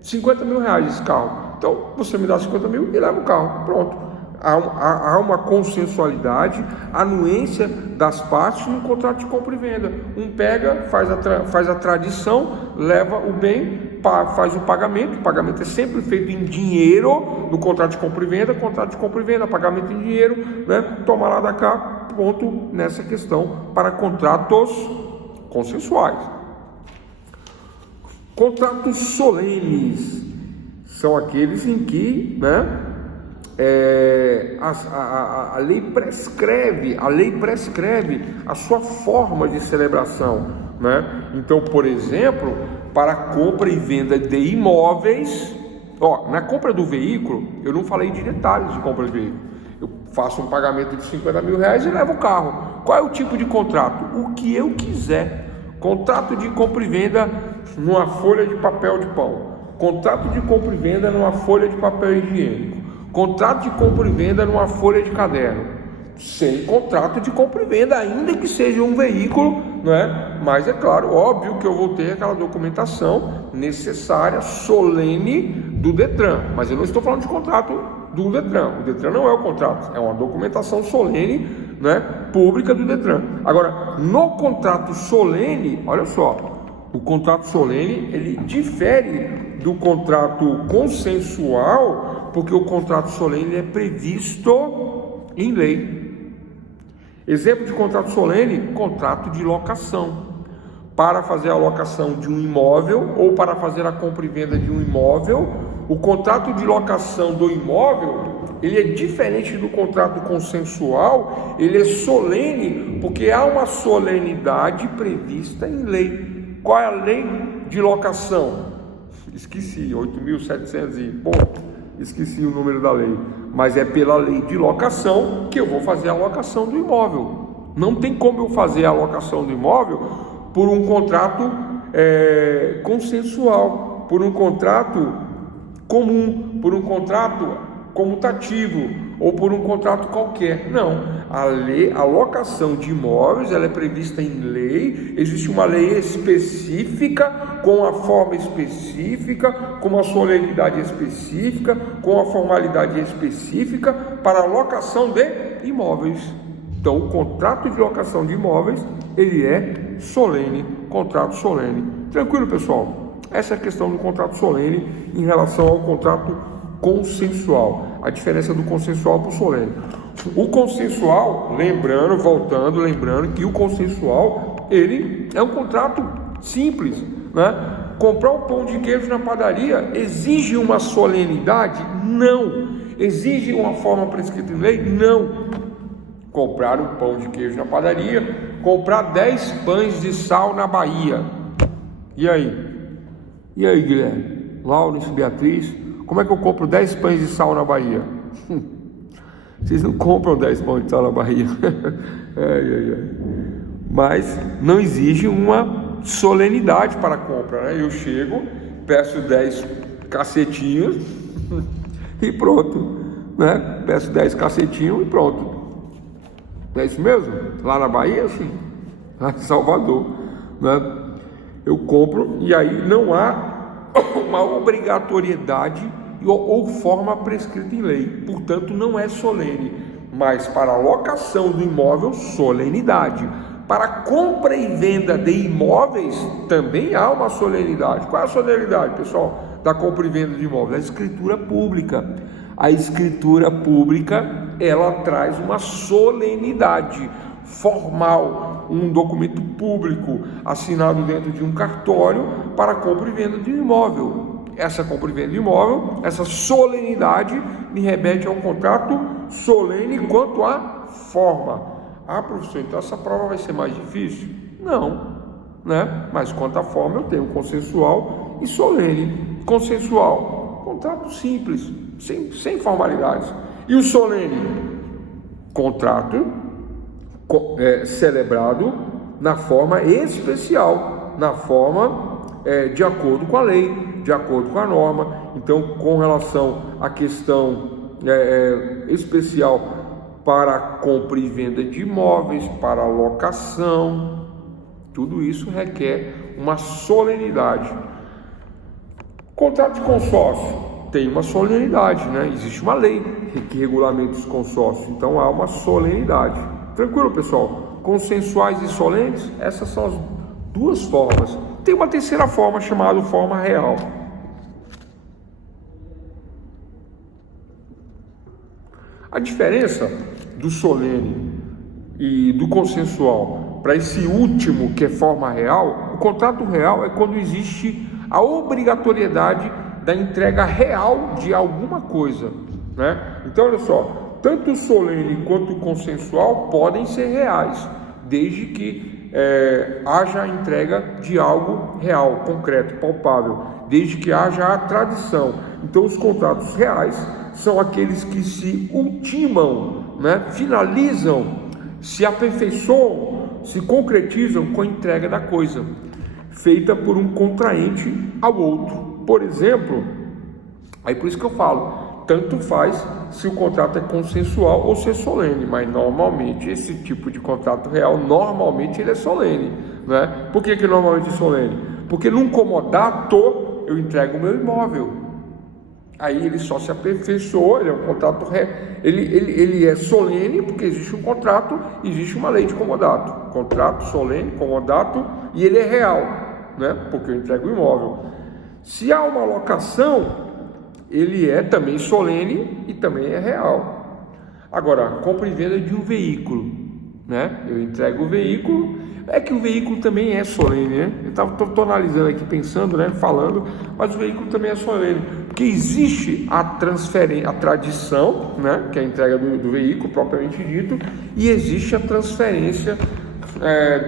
50 mil reais esse carro. Então você me dá 50 mil e leva o carro. Pronto. Há uma consensualidade, anuência das partes no contrato de compra e venda. Um pega, faz a tradição, leva o bem, faz o pagamento é sempre feito em dinheiro no contrato de compra e venda, pagamento em dinheiro, né? Toma lá da cá. Ponto nessa questão para contratos consensuais. Contratos solenes são aqueles em que, né, a lei prescreve a sua forma de celebração, né? Então, por exemplo, para compra e venda de imóveis, na compra do veículo, eu não falei de detalhes de compra de veículo. Eu faço um pagamento de 50 mil reais e levo o carro. Qual é o tipo de contrato? O que eu quiser. Contrato de compra e venda numa folha de papel de pão. Contrato de compra e venda numa folha de papel higiênico. Contrato de compra e venda numa folha de caderno. Sem contrato de compra e venda, ainda que seja um veículo, não é? Mas é claro, óbvio que eu vou ter aquela documentação necessária, solene do Detran. Mas eu não estou falando de contrato do Detran. O Detran não é o contrato, é uma documentação solene, né, pública do Detran. Agora, no contrato solene, olha só, o contrato solene ele difere do contrato consensual, porque o contrato solene é previsto em lei. Exemplo de contrato solene: contrato de locação. Para fazer a locação de um imóvel ou para fazer a compra e venda de um imóvel, o contrato de locação do imóvel, ele é diferente do contrato consensual, ele é solene, porque há uma solenidade prevista em lei. Qual é a lei de locação? Esqueci, 8.700 e ponto, esqueci o número da lei, mas é pela lei de locação que eu vou fazer a locação do imóvel. Não tem como eu fazer a locação do imóvel por um contrato consensual, por um contrato comum, por um contrato comutativo ou por um contrato qualquer. Não, a locação de imóveis ela é prevista em lei, existe uma lei específica, com a forma específica, com a solenidade específica, com a formalidade específica para a locação de imóveis. Então, o contrato de locação de imóveis, ele é solene, contrato solene. Tranquilo, pessoal? Essa é a questão do contrato solene em relação ao contrato consensual. A diferença do consensual para o solene. O consensual, lembrando que o consensual, ele é um contrato simples, né? Comprar um pão de queijo na padaria exige uma solenidade? Não. Exige uma forma prescrita em lei? Não. Comprar um pão de queijo na padaria, comprar 10 pães de sal na Bahia. E aí? E aí, Guilherme? Laurence, Beatriz, como é que eu compro 10 pães de sal na Bahia? Vocês não compram 10 pães de sal na Bahia. Mas não exige uma solenidade para a compra, né? Eu chego, peço 10 cacetinhos e pronto, né? Peço 10 cacetinhos e pronto. É isso mesmo? Lá na Bahia, sim. Lá em Salvador, né? Eu compro e aí não há uma obrigatoriedade ou forma prescrita em lei, portanto não é solene, mas para a locação do imóvel, solenidade. Para compra e venda de imóveis também há uma solenidade. Qual é a solenidade, pessoal, da compra e venda de imóveis? A escritura pública. A escritura pública, ela traz uma solenidade formal, um documento público assinado dentro de um cartório para compra e venda de um imóvel. Essa compra e venda de imóvel, essa solenidade me remete a um contrato solene quanto à forma. Ah, professor, então essa prova vai ser mais difícil? Não, né? Mas quanto à forma, eu tenho consensual e solene. Consensual, contrato simples, sem formalidades. E o solene? Contrato celebrado na forma especial, na forma de acordo com a lei, de acordo com a norma. Então, com relação à questão especial para compra e venda de imóveis, para locação, tudo isso requer uma solenidade. Contrato de consórcio tem uma solenidade, né? Existe uma lei que regulamenta os consórcios, então há uma solenidade. Tranquilo, pessoal? Consensuais e solenes, essas são as duas formas. Tem uma terceira forma chamada forma real. A diferença do solene e do consensual para esse último, que é forma real, o contrato real é quando existe a obrigatoriedade da entrega real de alguma coisa, né? Então, olha só, tanto o solene quanto o consensual podem ser reais, desde que haja a entrega de algo real, concreto, palpável, desde que haja a tradição. Então, os contratos reais são aqueles que se ultimam, né? Finalizam, se aperfeiçoam, se concretizam com a entrega da coisa, feita por um contraente ao outro. Por exemplo, aí por isso que eu falo, tanto faz se o contrato é consensual ou se é solene, mas normalmente esse tipo de contrato real, normalmente ele é solene, né? Por que normalmente é solene? Porque num comodato eu entrego o meu imóvel, aí ele só se aperfeiçoou, ele é um contrato ele é solene porque existe um contrato, existe uma lei de comodato, contrato solene, comodato, e ele é real, né? Porque eu entrego o imóvel. Se há uma locação, ele é também solene e também é real. Agora, compra e venda de um veículo, né? Eu entrego o veículo, é que o veículo também é solene, né? Eu estou analisando aqui, pensando, né? Falando, mas o veículo também é solene, porque existe a transferência, a tradição, né? Que é a entrega do veículo propriamente dito, e existe a transferência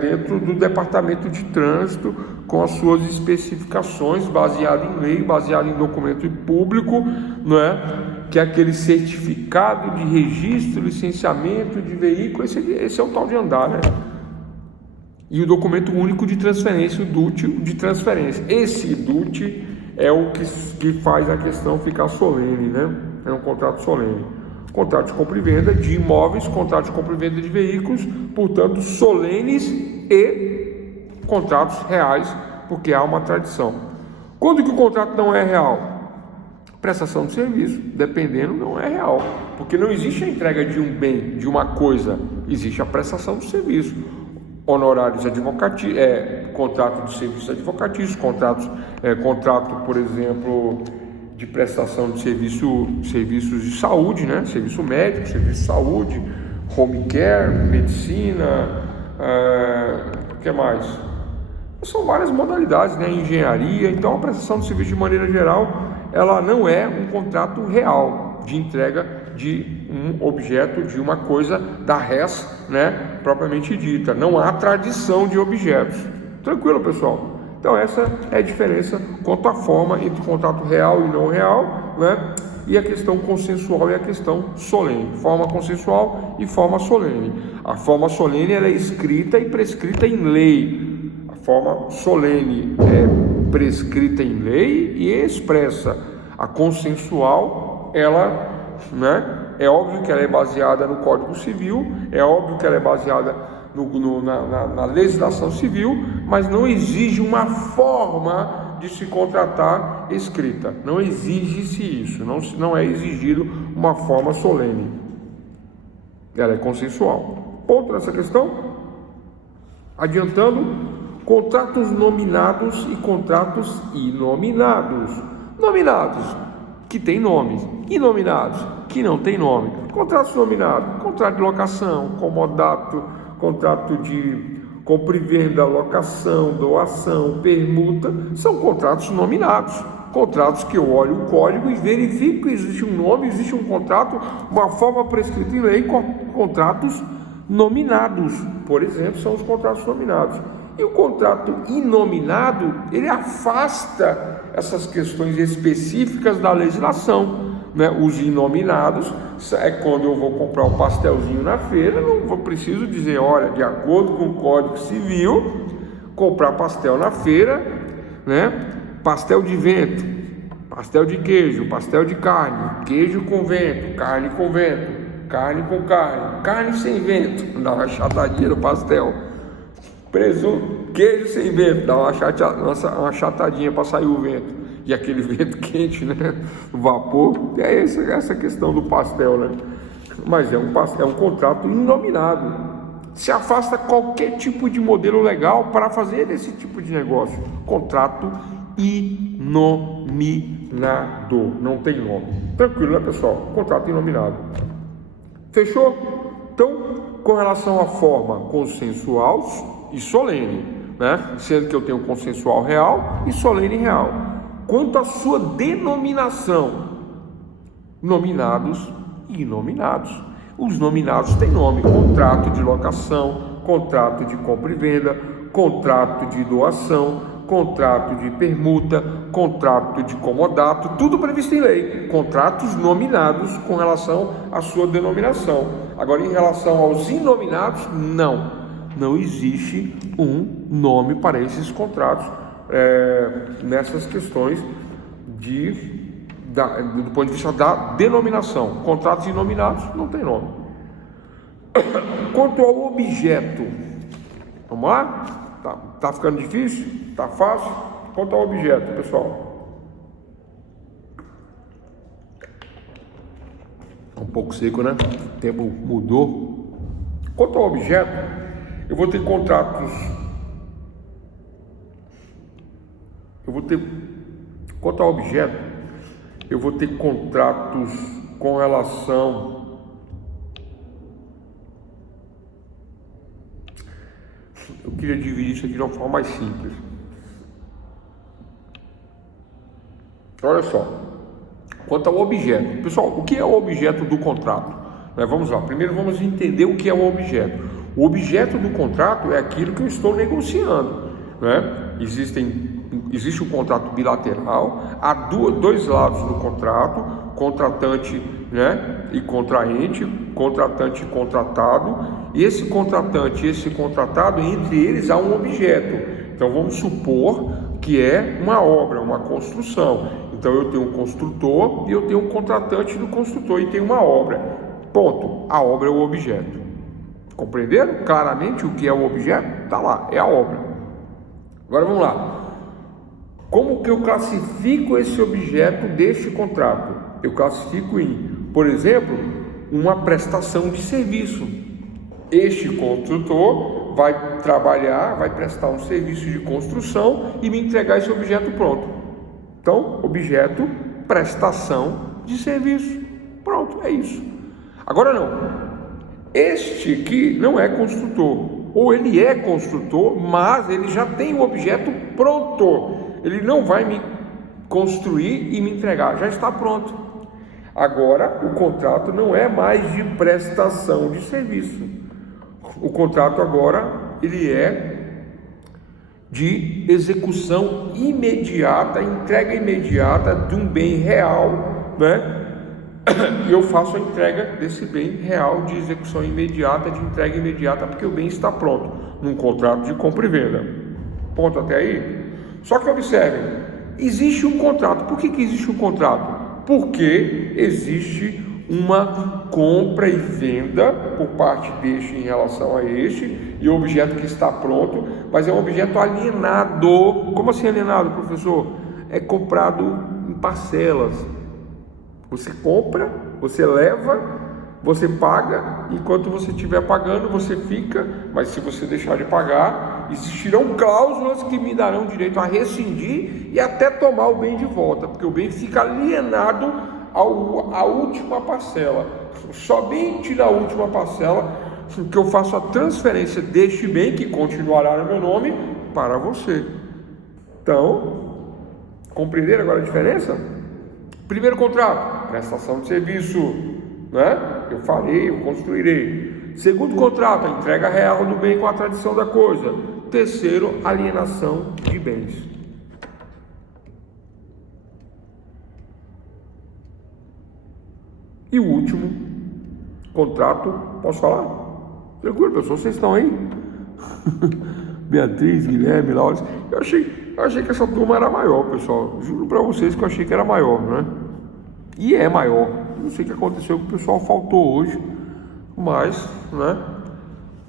dentro do departamento de trânsito, com as suas especificações, baseado em lei, baseado em documento público, não é? Que é aquele certificado de registro, licenciamento de veículo, esse é o tal de andar, né? E o documento único de transferência, o DUT de transferência. Esse DUT é o que faz a questão ficar solene, né? É um contrato solene. Contrato de compra e venda de imóveis, contrato de compra e venda de veículos, portanto, solenes e contratos reais, porque há uma tradição. Quando que o contrato não é real? Prestação de serviço, dependendo, não é real, porque não existe a entrega de um bem, de uma coisa, existe a prestação de serviço. Honorários advocatícios, contrato de serviços advocatícios, contrato, por exemplo, de prestação de serviços de saúde, né? Serviço médico, serviço de saúde, home care, medicina, o que mais? São várias modalidades, né? Engenharia. Então, a prestação de serviço, de maneira geral, ela não é um contrato real de entrega de um objeto, de uma coisa da res, né? Propriamente dita. Não há tradição de objetos. Tranquilo, pessoal? Então, essa é a diferença quanto à forma entre o contrato real e não real, né? E a questão consensual e a questão solene. Forma consensual e forma solene. A forma solene ela é escrita e prescrita em lei. A forma solene é prescrita em lei e expressa. A consensual, ela, né? É óbvio que ela é baseada no Código Civil, é óbvio que ela é baseada na legislação civil, mas não exige uma forma de se contratar escrita. Não exige-se isso, não é exigido uma forma solene. Ela é consensual. Ponto nessa questão? Adiantando, contratos nominados e contratos inominados. Nominados, que tem nome, inominados, que não tem nome. Contratos nominados, contrato de locação, comodato, contrato de compra e venda, locação, doação, permuta, são contratos nominados. Contratos que eu olho o código e verifico que existe um nome, existe um contrato, uma forma prescrita em lei, contratos nominados. Por exemplo, são os contratos nominados. E o contrato inominado, ele afasta essas questões específicas da legislação, né? Os inominados é quando eu vou comprar um pastelzinho na feira, não preciso dizer, olha, de acordo com o Código Civil, comprar pastel na feira, né? Pastel de vento, pastel de queijo, pastel de carne, queijo com vento, carne com vento, carne com carne, carne sem vento, dá uma chatadinha no pastel. Presunto, queijo sem vento, dá uma chatadinha para sair o vento. E aquele vento quente, né? O vapor, é essa questão do pastel, né? Mas é um contrato inominado. Se afasta qualquer tipo de modelo legal para fazer esse tipo de negócio. Contrato inominado, não tem nome. Tranquilo, né, pessoal? Contrato inominado. Fechou? Então, com relação à forma consensual e solene, né? Sendo que eu tenho consensual real e solene real. Quanto à sua denominação, nominados e inominados. Os nominados têm nome: contrato de locação, contrato de compra e venda, contrato de doação, contrato de permuta, contrato de comodato, tudo previsto em lei. Contratos nominados com relação à sua denominação. Agora, em relação aos inominados, não existe um nome para esses contratos. Nessas questões do ponto de vista da denominação. Contratos inominados não tem nome. Quanto ao objeto, vamos lá? Tá ficando difícil? Tá fácil? Quanto ao objeto, pessoal, um pouco seco, né? O tempo mudou. Quanto ao objeto, eu vou ter contratos. Quanto ao objeto, eu vou ter contratos com relação eu queria dividir isso aqui de uma forma mais simples. Olha só, quanto ao objeto, pessoal, o que é o objeto do contrato? Vamos lá, primeiro vamos entender o que é o objeto. O objeto do contrato é aquilo que eu estou negociando, né? Existe um contrato bilateral, há dois lados do contrato, contratante, né, e contraente, contratante e contratado. E esse contratante e esse contratado, entre eles há um objeto. Então vamos supor que é uma obra, uma construção. Então eu tenho um construtor e eu tenho um contratante do construtor e tenho uma obra. Ponto. A obra é o objeto. Compreenderam claramente o que é o objeto? Está lá, é a obra. Agora vamos lá. Como que eu classifico esse objeto deste contrato? Eu classifico em, por exemplo, uma prestação de serviço. Este construtor vai trabalhar, vai prestar um serviço de construção e me entregar esse objeto pronto. Então, objeto, prestação de serviço. Pronto, é isso. Agora não. Este aqui não é construtor. Ou ele é construtor, mas ele já tem o objeto pronto. Ele não vai me construir e me entregar, já está pronto. Agora, o contrato não é mais de prestação de serviço. O contrato agora, ele é de execução imediata, entrega imediata de um bem real, né? E eu faço a entrega desse bem real de execução imediata, de entrega imediata, porque o bem está pronto, num contrato de compra e venda. Ponto até aí? Só que observem, existe um contrato. Por que existe um contrato? Porque existe uma compra e venda por parte deste em relação a este, e o objeto que está pronto, mas é um objeto alienado. Como assim alienado, professor? É comprado em parcelas. Você compra, você leva, você paga, enquanto você estiver pagando, você fica, mas se você deixar de pagar, existirão cláusulas que me darão direito a rescindir e até tomar o bem de volta, porque o bem fica alienado à última parcela. Somente na última parcela que eu faço a transferência deste bem, que continuará no meu nome, para você. Então, compreenderam agora a diferença? Primeiro contrato, prestação de serviço, né? Eu farei, eu construirei. Segundo contrato, a entrega real do bem com a tradição da coisa. Terceiro, alienação de bens. E o último, contrato, posso falar? Tranquilo, pessoal, vocês estão aí? Beatriz, Guilherme, Laura. Eu achei que essa turma era maior, pessoal. Juro para vocês que eu achei que era maior, né? E é maior. Não sei o que aconteceu, que o pessoal faltou hoje, mas, né?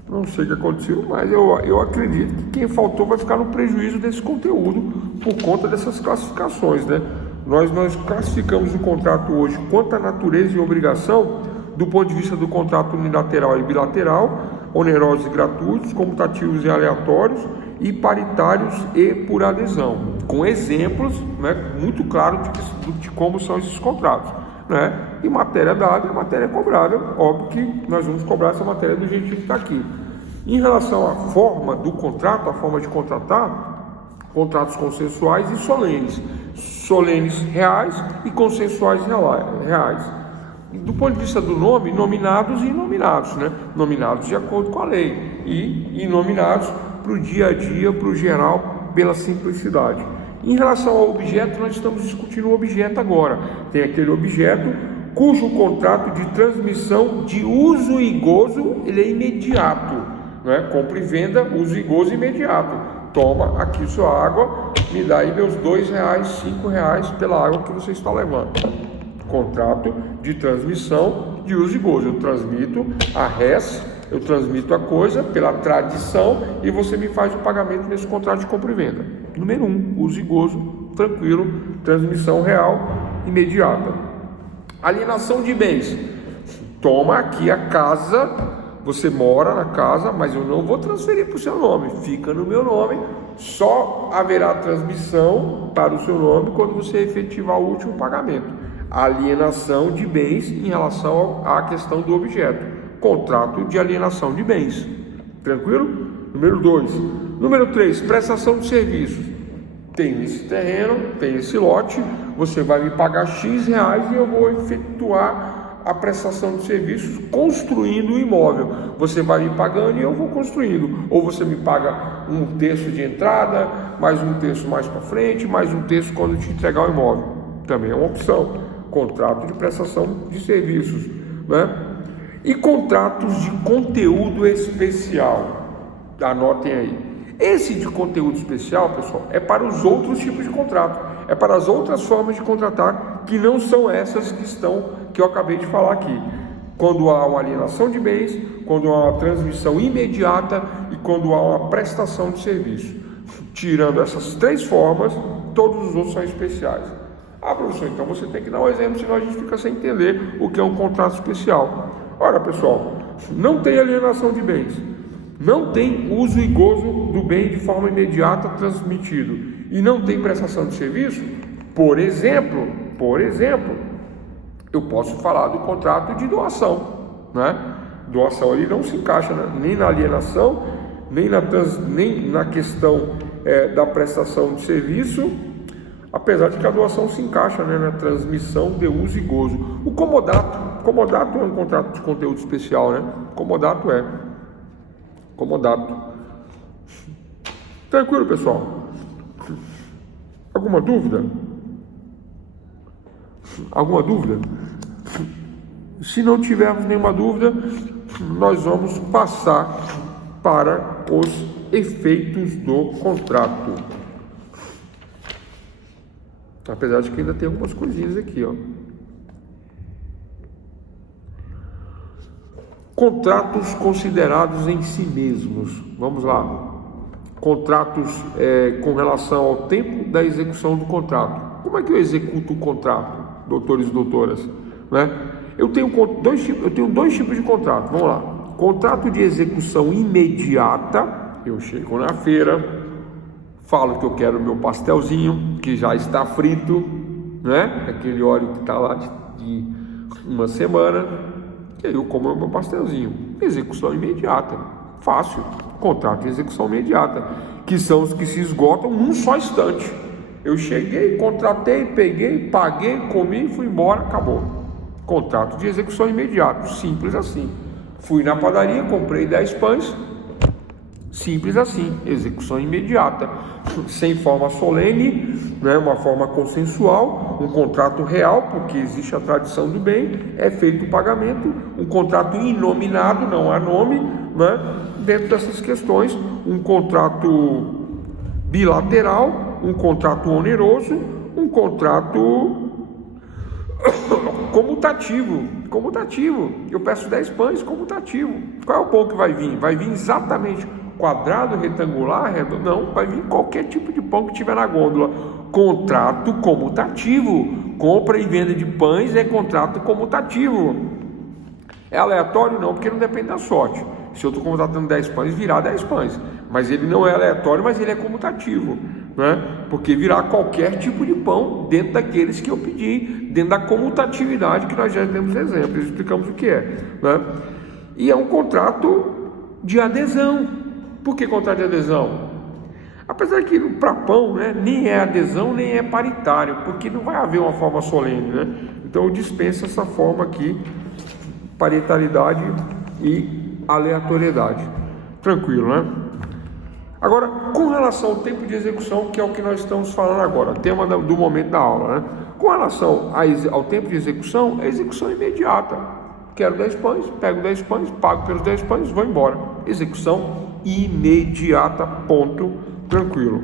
Não sei o que aconteceu, mas eu acredito que quem faltou vai ficar no prejuízo desse conteúdo por conta dessas classificações, né? Nós classificamos o contrato hoje quanto à natureza e obrigação do ponto de vista do contrato unilateral e bilateral, onerosos e gratuitos, comutativos e aleatórios, e paritários e por adesão, com exemplos, né, muito claros de como são esses contratos, né? E matéria dada e matéria cobrável, óbvio que nós vamos cobrar essa matéria do jeitinho que está aqui. Em relação à forma do contrato, a forma de contratar, contratos consensuais e solenes reais e consensuais reais. Do ponto de vista do nome, nominados e inominados, né? Nominados de acordo com a lei e inominados para o dia a dia, para o geral, pela simplicidade. Em relação ao objeto, nós estamos discutindo o objeto agora. Tem aquele objeto cujo contrato de transmissão de uso e gozo ele é imediato, né? Compra e venda, uso e gozo imediato. Toma aqui sua água, me dá aí meus R$2, R$5 pela água que você está levando. Contrato de transmissão de uso e gozo. Eu transmito a res, eu transmito a coisa pela tradição e você me faz o pagamento nesse contrato de compra e venda. Número 1, uso e gozo, tranquilo, transmissão real, imediata. Alienação de bens. Toma aqui a casa, você mora na casa, mas eu não vou transferir para o seu nome, fica no meu nome, só haverá transmissão para o seu nome quando você efetivar o último pagamento. Alienação de bens em relação à questão do objeto. Contrato de alienação de bens. Tranquilo? Número 2. Número 3, prestação de serviços. Tenho esse terreno, tenho esse lote, você vai me pagar X reais e eu vou efetuar a prestação de serviços construindo o imóvel. Você vai me pagando e eu vou construindo. Ou você me paga um terço de entrada, mais um terço mais para frente, mais um terço quando eu te entregar o imóvel. Também é uma opção. Contrato de prestação de serviços, né? E contratos de conteúdo especial. Anotem aí. Esse de conteúdo especial, pessoal, é para os outros tipos de contrato. É para as outras formas de contratar que não são essas que eu acabei de falar aqui. Quando há uma alienação de bens, quando há uma transmissão imediata e quando há uma prestação de serviço. Tirando essas 3 formas, todos os outros são especiais. Ah, professor, então você tem que dar um exemplo, senão a gente fica sem entender o que é um contrato especial. Ora, pessoal, não tem alienação de bens, não tem uso e gozo do bem de forma imediata transmitido e não tem prestação de serviço. Por exemplo, eu posso falar do contrato de doação, né? Doação ali não se encaixa, né? Nem na alienação, nem na questão da prestação de serviço. Apesar de que a doação se encaixa, né, na transmissão de uso e gozo. O comodato é um contrato de conteúdo especial, né? Comodato. Tranquilo, pessoal? Alguma dúvida? Se não tivermos nenhuma dúvida, nós vamos passar para os efeitos do contrato. Apesar de que ainda tem algumas coisinhas aqui, ó. Contratos considerados em si mesmos. Vamos lá. Contratos com relação ao tempo da execução do contrato. Como é que eu executo o contrato, doutores e doutoras? Né? Eu tenho dois tipos de contrato. Vamos lá. Contrato de execução imediata. Eu chego na feira, falo que eu quero o meu pastelzinho, que já está frito, né? Aquele óleo que está lá de uma semana, e aí eu como o meu pastelzinho. Execução imediata. Fácil. Contrato de execução imediata, que são os que se esgotam num só instante. Eu cheguei, contratei, peguei, paguei, comi, fui embora, acabou. Contrato de execução imediata, simples assim. Fui na padaria, comprei 10 pães, simples assim, execução imediata, sem forma solene, né, uma forma consensual, um contrato real, porque existe a tradição do bem, é feito o pagamento, um contrato inominado, não há nome, né, dentro dessas questões, um contrato bilateral, um contrato oneroso, um contrato comutativo. Eu peço 10 pães, comutativo. Qual é o pão que vai vir? Vai vir exatamente quadrado, retangular, redondo? Não, vai vir qualquer tipo de pão que tiver na gôndola. Contrato comutativo. Compra e venda de pães é contrato comutativo. É aleatório? Não, porque não depende da sorte. Se eu estou contratando 10 pães, virá 10 pães. Mas ele não é aleatório, mas ele é comutativo, né? Porque virá qualquer tipo de pão dentro daqueles que eu pedi, dentro da comutatividade que nós já demos exemplos, explicamos o que é, né? E é um contrato de adesão. Por que contrato de adesão? Apesar que para pão, né, nem é adesão, nem é paritário, porque não vai haver uma forma solene, né? Então eu dispenso essa forma aqui, parentalidade e aleatoriedade. Tranquilo, né? Agora, com relação ao tempo de execução, que é o que nós estamos falando agora, tema do momento da aula, né? Com relação ao tempo de execução, é execução imediata. Quero 10 pães, pego 10 pães, pago pelos 10 pães, vou embora. Execução imediata, ponto. Tranquilo.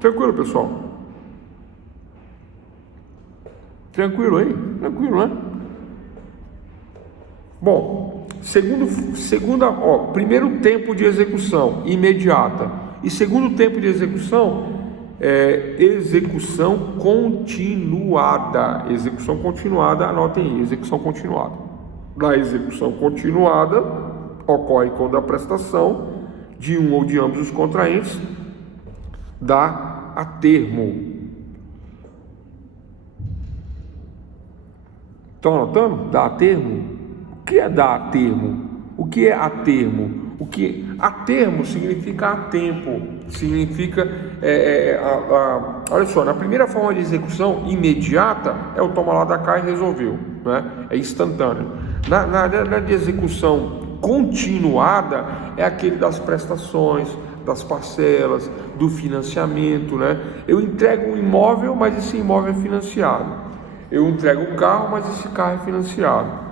Tranquilo, pessoal? Tranquilo aí? Tranquilo, né? Bom, primeiro tempo de execução imediata e segundo tempo de execução execução continuada. Execução continuada, anotem aí, execução continuada. Da execução continuada ocorre quando a prestação de um ou de ambos os contraentes dá a termo. Estão anotando? Dá a termo? O que é dar a termo? O que é a termo? O que a termo significa a tempo, significa olha só, na primeira forma de execução imediata é o toma lá da cá e resolveu, né? É instantâneo. Na de execução continuada é aquele das prestações, das parcelas, do financiamento, né? Eu entrego um imóvel, mas esse imóvel é financiado. Eu entrego o carro, mas esse carro é financiado.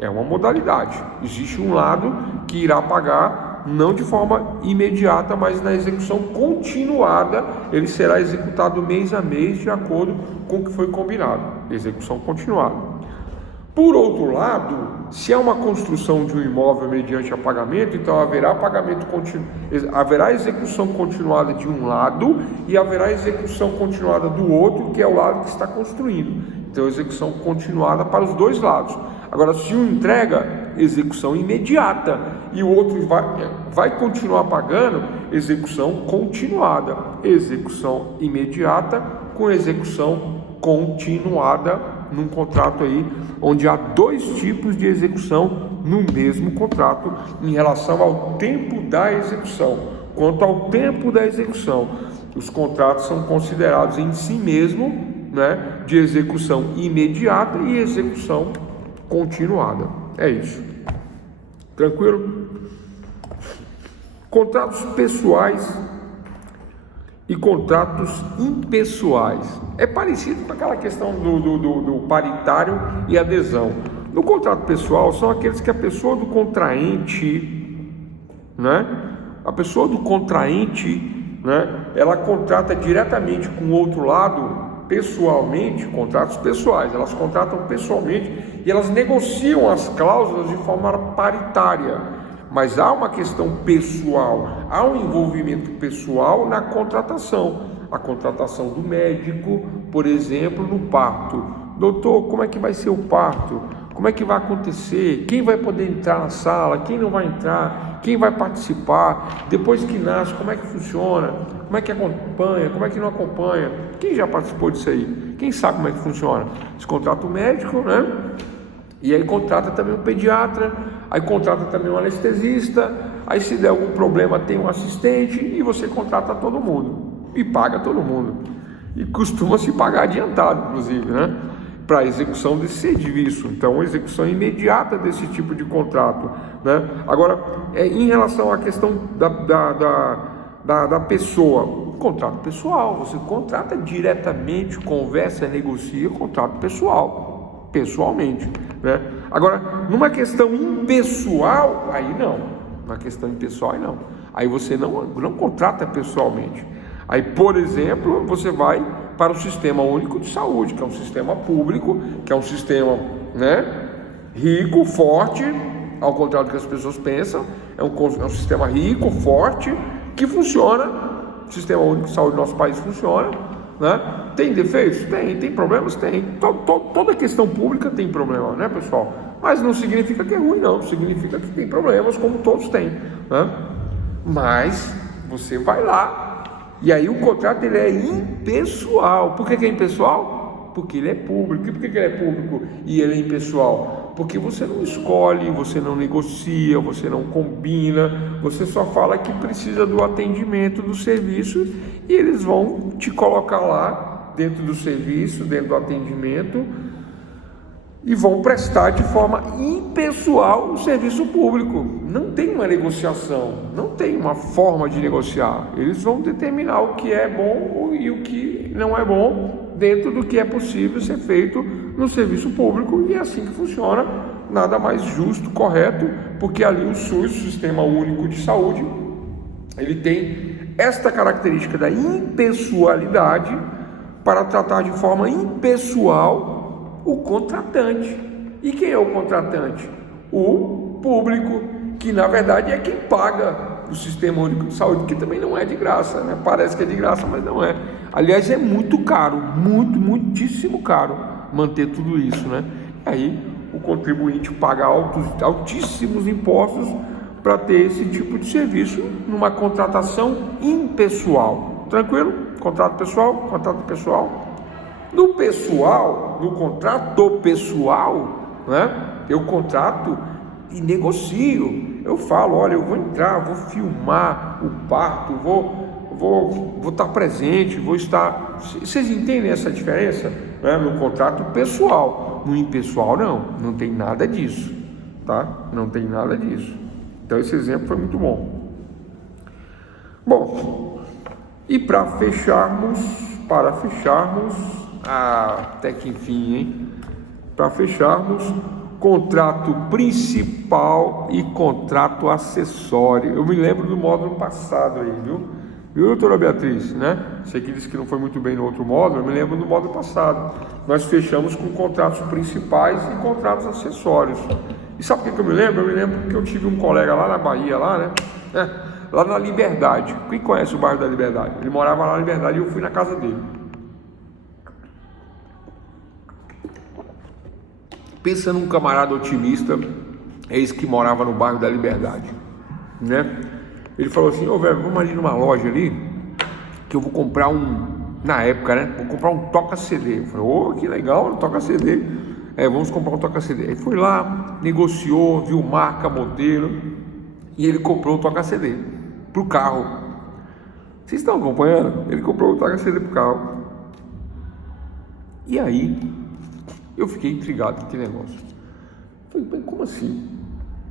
É uma modalidade. Existe um lado que irá pagar, não de forma imediata, mas na execução continuada, ele será executado mês a mês, de acordo com o que foi combinado. Execução continuada. Por outro lado, se é uma construção de um imóvel mediante pagamento, então haverá execução continuada de um lado e haverá execução continuada do outro, que é o lado que está construindo. Então, execução continuada para os dois lados. Agora, se um entrega, execução imediata e o outro vai continuar pagando, execução continuada. Execução imediata com execução continuada num contrato aí, onde há dois tipos de execução no mesmo contrato em relação ao tempo da execução. Quanto ao tempo da execução, os contratos são considerados em si mesmo, né, de execução imediata e execução continuada. É isso. Tranquilo? Contratos pessoais e contratos impessoais. É parecido com aquela questão do paritário e adesão. No contrato pessoal, são aqueles que a pessoa do contraente, né? A pessoa do contraente, né? Ela contrata diretamente com o outro lado pessoalmente, contratos pessoais, elas contratam pessoalmente e elas negociam as cláusulas de forma paritária, mas há uma questão pessoal, há um envolvimento pessoal na contratação, a contratação do médico, por exemplo, no parto. Doutor, como é que vai ser o parto? Como é que vai acontecer? Quem vai poder entrar na sala? Quem não vai entrar? Quem vai participar? Depois que nasce, como é que funciona? Como é que acompanha? Como é que não acompanha? Quem já participou disso aí? Quem sabe como é que funciona? Você contrata o médico, né? E aí contrata também um pediatra, aí contrata também um anestesista, aí se der algum problema tem um assistente e você contrata todo mundo e paga todo mundo. E costuma se pagar adiantado, inclusive, né? Para a execução desse serviço. Então, execução imediata desse tipo de contrato, né? Agora, em relação à questão da pessoa, contrato pessoal, você contrata diretamente, conversa, negocia, contrato pessoal, pessoalmente, né? Agora, numa questão impessoal, aí não. Na questão impessoal, aí não. Aí você não contrata pessoalmente. Aí, por exemplo, você vai para o Sistema Único de Saúde, que é um sistema público, que é um sistema, né, rico, forte, ao contrário do que as pessoas pensam, é um sistema rico, forte, que funciona. O Sistema Único de Saúde do nosso país funciona, né? Tem defeitos? Tem problemas? Tem. Toda questão pública tem problema, né, pessoal? Mas não significa que é ruim, não. Significa que tem problemas, como todos têm, né? Mas você vai lá, e aí o contrato ele é impessoal. Por que é impessoal? Porque ele é público. E por que ele é público e ele é impessoal? Porque você não escolhe, você não negocia, você não combina, você só fala que precisa do atendimento do serviço e eles vão te colocar lá dentro do serviço, dentro do atendimento, e vão prestar de forma impessoal o serviço público. Não tem uma negociação, não tem uma forma de negociar. Eles vão determinar o que é bom e o que não é bom dentro do que é possível ser feito no serviço público, e é assim que funciona. Nada mais justo, correto, porque ali o SUS, o Sistema Único de Saúde, ele tem esta característica da impessoalidade para tratar de forma impessoal o contratante. E quem é o contratante? O público, que na verdade é quem paga o Sistema Único de Saúde, que também não é de graça, né? Parece que é de graça, mas não é. Aliás, é muito caro, muitíssimo caro manter tudo isso, né? E aí o contribuinte paga altíssimos impostos para ter esse tipo de serviço numa contratação impessoal. Tranquilo? Contrato pessoal. No pessoal, no contrato pessoal, né, eu contrato e negocio. Eu falo, olha, eu vou entrar, vou filmar o parto, vou estar presente, vou estar... Vocês entendem essa diferença? Né? No contrato pessoal. No impessoal, não tem nada disso, tá? Não tem nada disso. Então esse exemplo foi muito bom. Bom, e para fecharmos, até que enfim, hein? Para fecharmos, contrato principal e contrato acessório. Eu me lembro do módulo passado aí, viu, doutora Beatriz, né? Você que disse que não foi muito bem no outro módulo, eu me lembro do módulo passado. Nós fechamos com contratos principais e contratos acessórios. E sabe por que eu me lembro? Eu me lembro que eu tive um colega lá na Bahia, lá, né? Lá na Liberdade. Quem conhece o bairro da Liberdade? Ele morava lá na Liberdade e eu fui na casa dele. Pensa num camarada otimista, esse que morava no bairro da Liberdade, né? Ele falou assim, velho, vamos ali numa loja ali, que eu vou comprar na época, né? Vou comprar um toca-CD. Eu falei, que legal, um toca-CD. Vamos comprar um toca-CD. Ele foi lá, negociou, viu marca, modelo, e ele comprou um toca-CD pro carro. Vocês estão acompanhando? Ele comprou um toca-CD pro carro. E aí, eu fiquei intrigado com aquele negócio. Falei, mas como assim?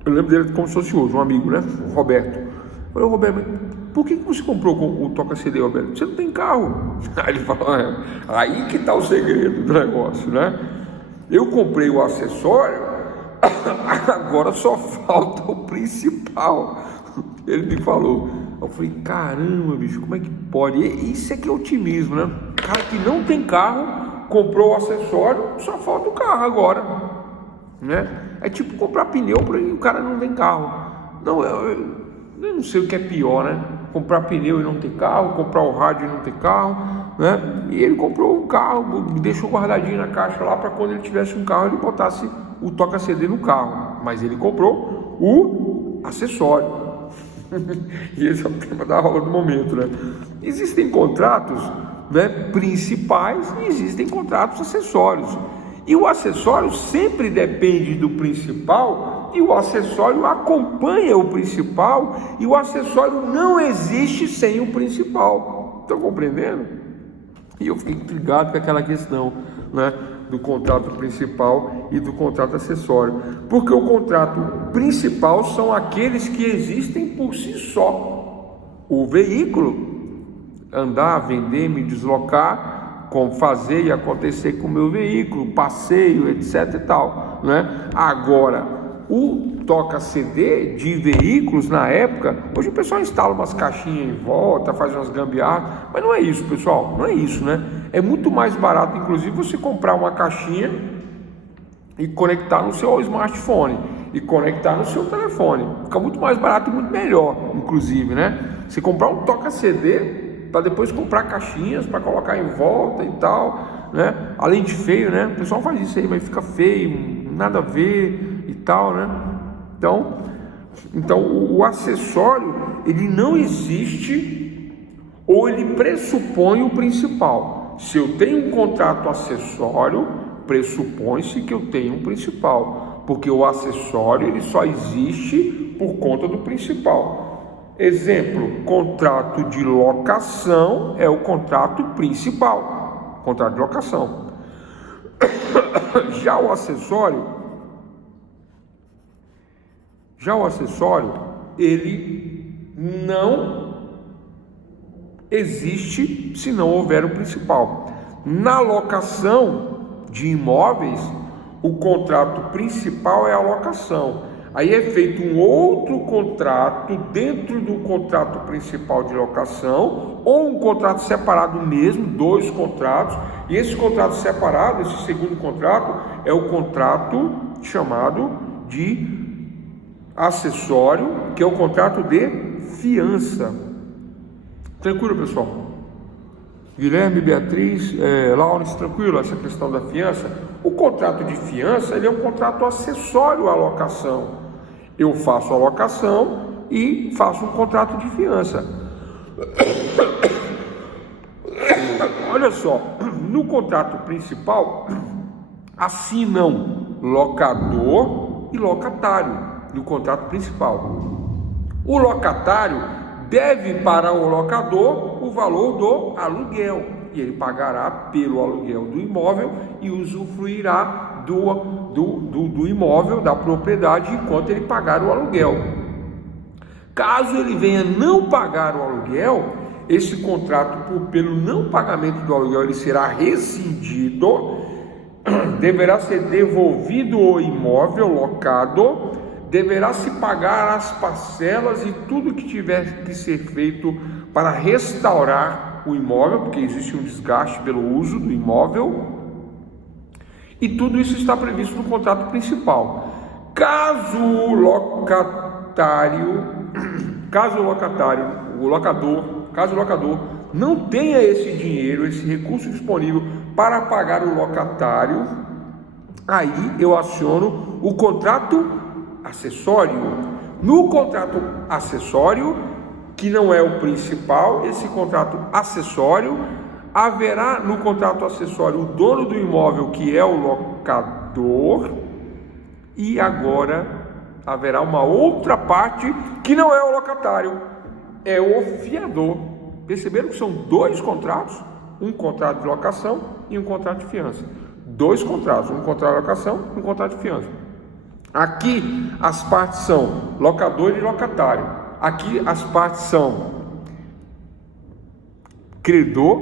Eu lembro dele como se fosse hoje, um amigo, né? O Roberto. Eu falei, Roberto, mas por que você comprou o toca-CD, Roberto? Você não tem carro. Aí ele falou, aí que tá o segredo do negócio, né? Eu comprei o acessório, agora só falta o principal. Ele me falou. Eu falei, caramba, bicho, como é que pode? Isso é que é otimismo, né? cara que não tem carro, comprou o acessório, só falta o carro agora, né? É tipo comprar pneu para o cara não tem carro. Não, eu não sei o que é pior, né? Comprar pneu e não ter carro, comprar o rádio e não ter carro, né? E ele comprou um carro, deixou guardadinho na caixa lá para quando ele tivesse um carro ele botasse o toca-CD no carro, mas ele comprou o acessório. E esse é o tema da aula do momento, né? Existem contratos, né, principais e existem contratos acessórios. E o acessório sempre depende do principal e o acessório acompanha o principal e o acessório não existe sem o principal. Estão compreendendo? E eu fiquei intrigado com aquela questão, né, do contrato principal e do contrato acessório, porque o contrato principal são aqueles que existem por si só. O veículo, andar, vender, me deslocar, como fazer e acontecer com o meu veículo, passeio, etc e tal, né? Agora, o toca-CD de veículos na época, hoje o pessoal instala umas caixinhas em volta, faz umas gambiarras, mas não é isso, pessoal, não é isso, né? É muito mais barato, inclusive, você comprar uma caixinha e conectar no seu smartphone e conectar no seu telefone. Fica muito mais barato e muito melhor, inclusive, né? Você comprar um toca-CD para depois comprar caixinhas para colocar em volta e tal, né? Além de feio, né? O pessoal faz isso aí, mas fica feio, nada a ver e tal, né? Então o acessório, ele não existe ou ele pressupõe o principal. Se eu tenho um contrato acessório, pressupõe-se que eu tenho um principal, porque o acessório ele só existe por conta do principal. Exemplo, contrato de locação é o contrato principal, contrato de locação. Já o acessório, ele não existe se não houver o principal. Na locação de imóveis, o contrato principal é a locação. Aí é feito um outro contrato dentro do contrato principal de locação, ou um contrato separado mesmo, dois contratos, e esse contrato separado, esse segundo contrato, é o contrato chamado de acessório, que é o contrato de fiança. Tranquilo, pessoal? Guilherme, Beatriz, Laurence, tranquilo essa questão da fiança? O contrato de fiança, ele é um contrato acessório à locação. Eu faço a locação e faço um contrato de fiança. Olha só, no contrato principal, assinam locador e locatário no contrato principal. O locatário deve para o locador o valor do aluguel, e ele pagará pelo aluguel do imóvel e usufruirá do imóvel, da propriedade, enquanto ele pagar o aluguel. Caso ele venha não pagar o aluguel, esse contrato, pelo não pagamento do aluguel, ele será rescindido, deverá ser devolvido o imóvel locado, deverá se pagar as parcelas e tudo que tiver que ser feito para restaurar o imóvel, porque existe um desgaste pelo uso do imóvel, e tudo isso está previsto no contrato principal. Caso o locador não tenha esse dinheiro, esse recurso disponível para pagar o locatário, aí eu aciono o contrato acessório. No contrato acessório, que não é o principal, esse contrato acessório, haverá no contrato acessório o dono do imóvel, que é o locador, e agora haverá uma outra parte que não é o locatário, é o fiador. Perceberam que são dois contratos? Um contrato de locação e um contrato de fiança. Dois contratos, um contrato de locação e um contrato de fiança. Aqui as partes são locador e locatário. Aqui as partes são credor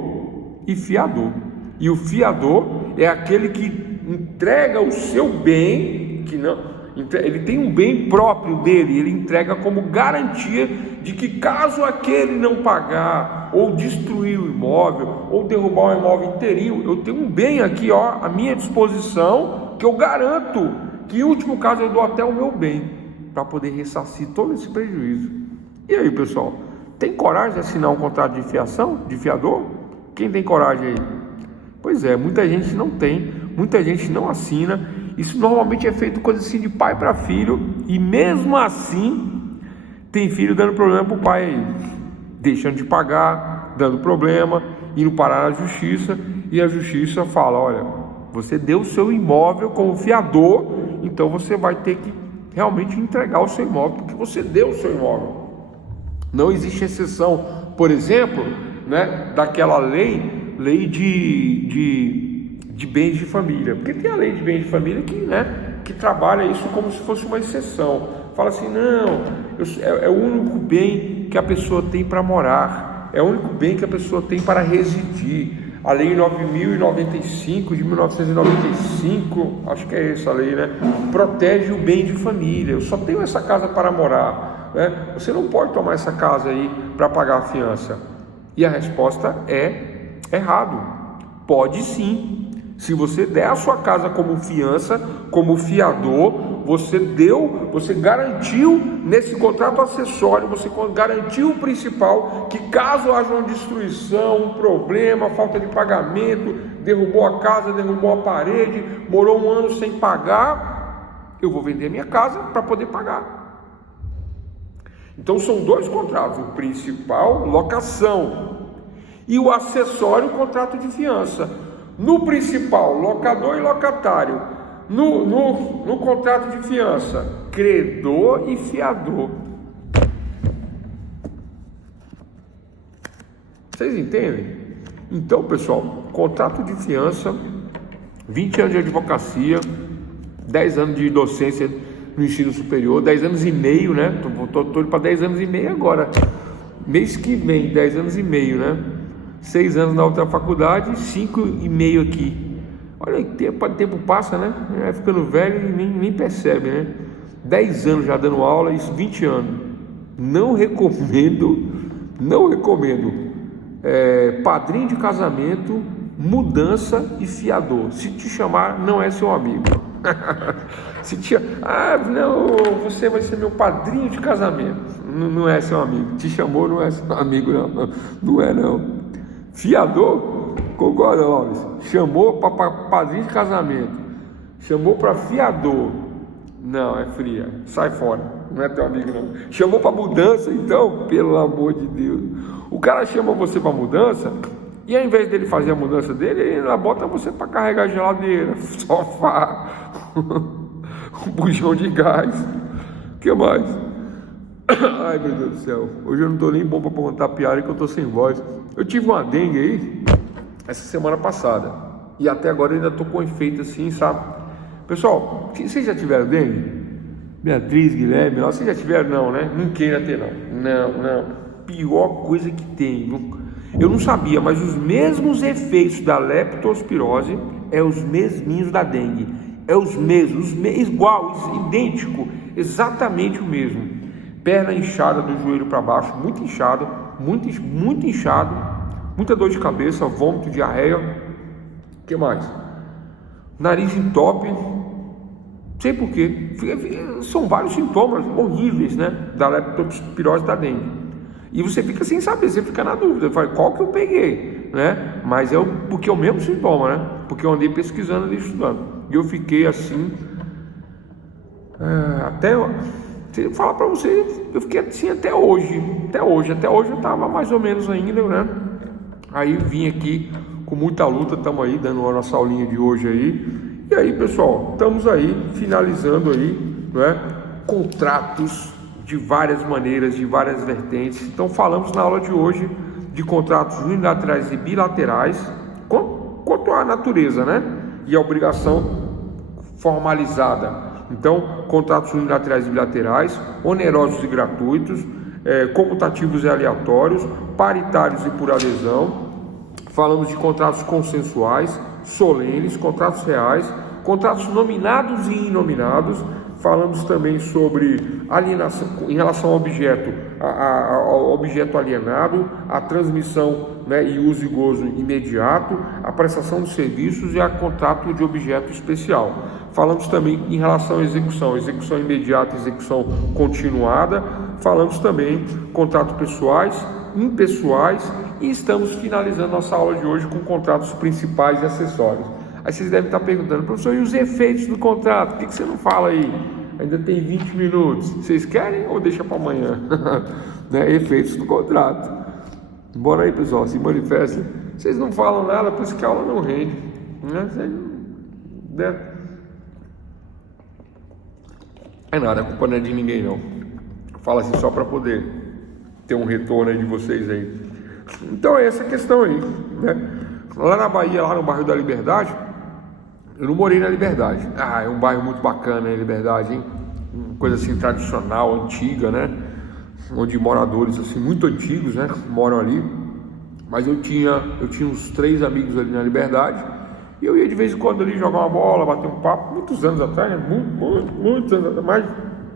e fiador. E o fiador é aquele que entrega o seu bem, que não, Ele tem um bem próprio dele, ele entrega como garantia de que caso aquele não pagar, ou destruir o imóvel, ou derrubar o imóvel inteirinho, eu tenho um bem aqui, ó, à minha disposição, que eu garanto que em último caso eu dou até o meu bem, para poder ressarcir todo esse prejuízo. E aí, pessoal, tem coragem de assinar um contrato de fiação, de fiador? Quem tem coragem aí? Pois é, muita gente não tem, muita gente não assina. Isso normalmente é feito coisa assim de pai para filho, e mesmo assim tem filho dando problema para o pai aí, deixando de pagar, dando problema, indo parar na justiça, e a justiça fala: olha, você deu o seu imóvel como fiador, então você vai ter que realmente entregar o seu imóvel, porque você deu o seu imóvel. Não existe exceção, por exemplo, né, daquela lei de bens de família, porque tem a lei de bens de família que trabalha isso como se fosse uma exceção. Fala assim: não, é o único bem que a pessoa tem para morar, é o único bem que a pessoa tem para residir. A lei 9.095 de 1995, acho que é essa lei, né? Protege o bem de família. Eu só tenho essa casa para morar, né? Você não pode tomar essa casa aí para pagar a fiança. E a resposta é errado. Pode sim. Se você der a sua casa como fiança, como fiador, você garantiu nesse contrato acessório, você garantiu o principal, que caso haja uma destruição, um problema, falta de pagamento, derrubou a casa, derrubou a parede, morou um ano sem pagar, eu vou vender minha casa para poder pagar. Então são dois contratos: o principal, locação, e o acessório, contrato de fiança. No principal, locador e locatário. No contrato de fiança, credor e fiador. Vocês entendem? Então, pessoal, contrato de fiança, 20 anos de advocacia, 10 anos de docência no ensino superior, 10 anos e meio, né? Estou indo para 10 anos e meio agora. Mês que vem, 10 anos e meio, né? 6 anos na outra faculdade, 5,5 aqui. Olha, o tempo passa, né? Vai ficando velho e nem percebe, né? 10 anos já dando aula, isso 20 anos. Não recomendo padrinho de casamento, mudança e fiador. Se te chamar, não é seu amigo. Não, você vai ser meu padrinho de casamento. Não é seu amigo. Te chamou, não é seu amigo, não. Não é, não. Fiador, concorda, Alves? Chamou para padrinho de casamento, chamou para fiador, não, é fria, sai fora, não é teu amigo não. Chamou para mudança, então, pelo amor de Deus, o cara chama você para mudança, e ao invés dele fazer a mudança dele, ele ainda bota você para carregar geladeira, sofá, um bujão de gás, o que mais? Ai, meu Deus do céu, hoje eu não estou nem bom para contar piada, que eu estou sem voz. Eu tive uma dengue aí essa semana passada, e até agora eu ainda estou com efeito assim, sabe? Pessoal, vocês já tiveram dengue? Beatriz, Guilherme, vocês já tiveram? Não, né? Não queira ter, não. Pior coisa que tem. Eu não sabia, mas os mesmos efeitos da leptospirose é os mesminhos da dengue. É os mesmos, igual, idêntico, exatamente o mesmo. Perna inchada do joelho para baixo, muito inchado, muito inchado, muita dor de cabeça, vômito, diarreia. O que mais? Nariz entope, sei porquê. São vários sintomas horríveis, né, da leptospirose da dengue. E você fica sem saber, você fica na dúvida, fala, qual que eu peguei, né? Mas porque é o mesmo sintoma, né? Porque eu andei pesquisando, andei estudando. E eu fiquei assim, até eu falar para você, eu fiquei assim até hoje eu estava mais ou menos ainda, né? Aí vim aqui com muita luta, estamos aí dando a nossa aulinha de hoje aí. E aí, pessoal, estamos aí finalizando aí, né? Contratos de várias maneiras, de várias vertentes. Então falamos na aula de hoje de contratos unilaterais e bilaterais quanto à natureza, né? E a obrigação formalizada. Então, contratos unilaterais e bilaterais, onerosos e gratuitos, comutativos e aleatórios, paritários e por adesão. Falamos de contratos consensuais, solenes, contratos reais, contratos nominados e inominados, Falamos também sobre alienação em relação ao objeto, ao objeto alienado, a transmissão, né, e uso e gozo imediato, a prestação de serviços e a contrato de objeto especial. Falamos também em relação à execução imediata, execução continuada. Falamos também contratos pessoais, impessoais, e estamos finalizando nossa aula de hoje com contratos principais e acessórios. Aí vocês devem estar perguntando: professor, e os efeitos do contrato? Por que você não fala aí? Ainda tem 20 minutos. Vocês querem ou deixa para amanhã? Né? Efeitos do contrato. Bora aí, pessoal, se manifestem. Vocês não falam nada, por isso que a aula não rende. Né? É nada, a culpa não é de ninguém, não. Fala assim só para poder ter um retorno aí de vocês aí. Então é essa questão aí, né? Lá na Bahia, lá no bairro da Liberdade, eu não morei na Liberdade. É um bairro muito bacana, Liberdade, hein? Uma coisa assim tradicional, antiga, né? Onde moradores assim muito antigos, né, moram ali. Mas eu tinha uns 3 amigos ali na Liberdade, e eu ia de vez em quando ali jogar uma bola, bater um papo, muitos anos atrás, né? Muitos anos atrás, mais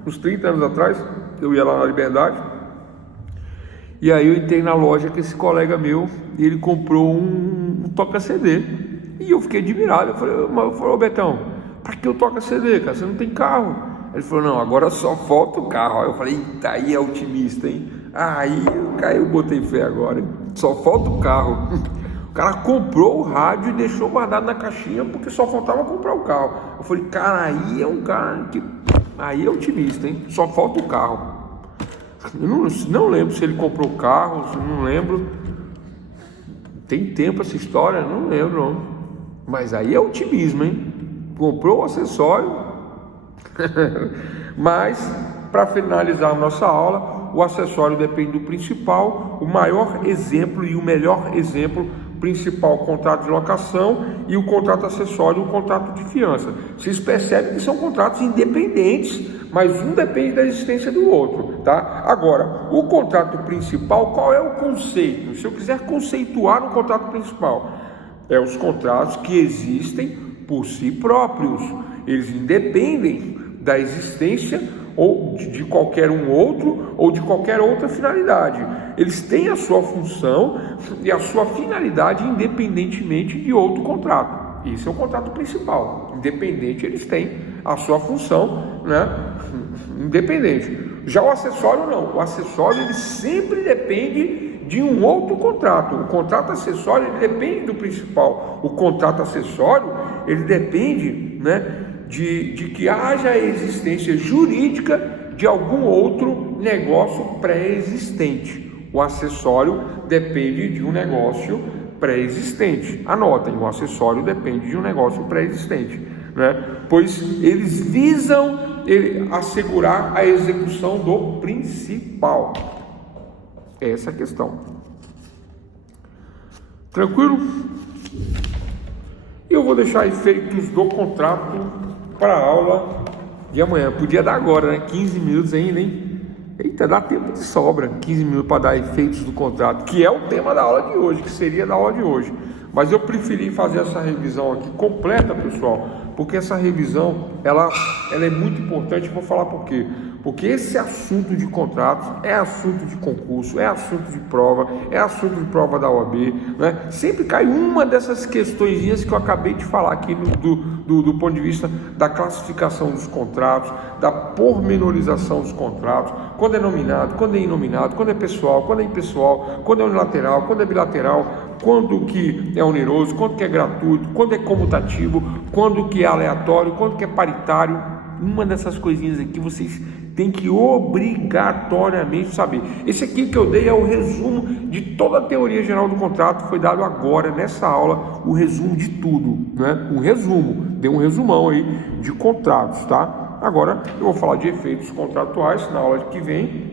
uns 30 anos atrás, eu ia lá na Liberdade. E aí eu entrei na loja com esse colega meu, e ele comprou um toca-CD. E eu fiquei admirado. Eu falei: ô Betão, pra que eu toca CD, cara? Você não tem carro? Ele falou: não, agora só falta o carro. Aí eu falei: eita, aí é otimista, hein? Aí eu botei fé agora, hein? Só falta o carro. O cara comprou o rádio e deixou guardado na caixinha porque só faltava comprar o carro. Eu falei: cara, aí é um cara que... aí é otimista, hein? Só falta o carro. Eu não lembro se ele comprou o carro, não lembro. Tem tempo essa história? Não lembro, não. Mas aí é otimismo, hein? Comprou o acessório. Mas, para finalizar a nossa aula, o acessório depende do principal. O maior exemplo e o melhor exemplo: principal, o contrato de locação, e o contrato acessório, o contrato de fiança. Vocês percebem que são contratos independentes, mas um depende da existência do outro, tá? Agora, o contrato principal, qual é o conceito? Se eu quiser conceituar o contrato principal, é os contratos que existem por si próprios. Eles independem da existência ou de qualquer um outro ou de qualquer outra finalidade. Eles têm a sua função e a sua finalidade independentemente de outro contrato. Esse é o contrato principal. Independente, eles têm a sua função, né? Independente. Já o acessório não. O acessório ele sempre depende de um outro contrato. O contrato acessório ele depende do principal. O contrato acessório ele depende, né, de que haja a existência jurídica de algum outro negócio pré-existente. O acessório depende de um negócio pré-existente. Anotem, o acessório depende de um negócio pré-existente, né? Pois eles visam assegurar a execução do principal. Essa é a questão. Tranquilo? Eu vou deixar efeitos do contrato para a aula de amanhã. Podia dar agora, né? 15 minutos ainda, hein? Eita, dá tempo de sobra. 15 minutos para dar efeitos do contrato, que é o tema da aula de hoje, que seria da aula de hoje. Mas eu preferi fazer essa revisão aqui completa, pessoal, porque essa revisão, ela é muito importante. Vou falar por quê. Porque esse assunto de contratos é assunto de concurso, é assunto de prova, é assunto de prova da OAB, né? Sempre cai uma dessas questõezinhas que eu acabei de falar aqui do ponto de vista da classificação dos contratos, da pormenorização dos contratos, quando é nominado, quando é inominado, quando é pessoal, quando é impessoal, quando é unilateral, quando é bilateral, quando que é oneroso, quando que é gratuito, quando é comutativo, quando que é aleatório, quando que é paritário. Uma dessas coisinhas aqui vocês têm que obrigatoriamente saber. Esse aqui que eu dei é o resumo de toda a teoria geral do contrato. Foi dado agora, nessa aula, o resumo de tudo, né? Um resumo, dei um resumão aí de contratos, tá? Agora eu vou falar de efeitos contratuais na aula que vem,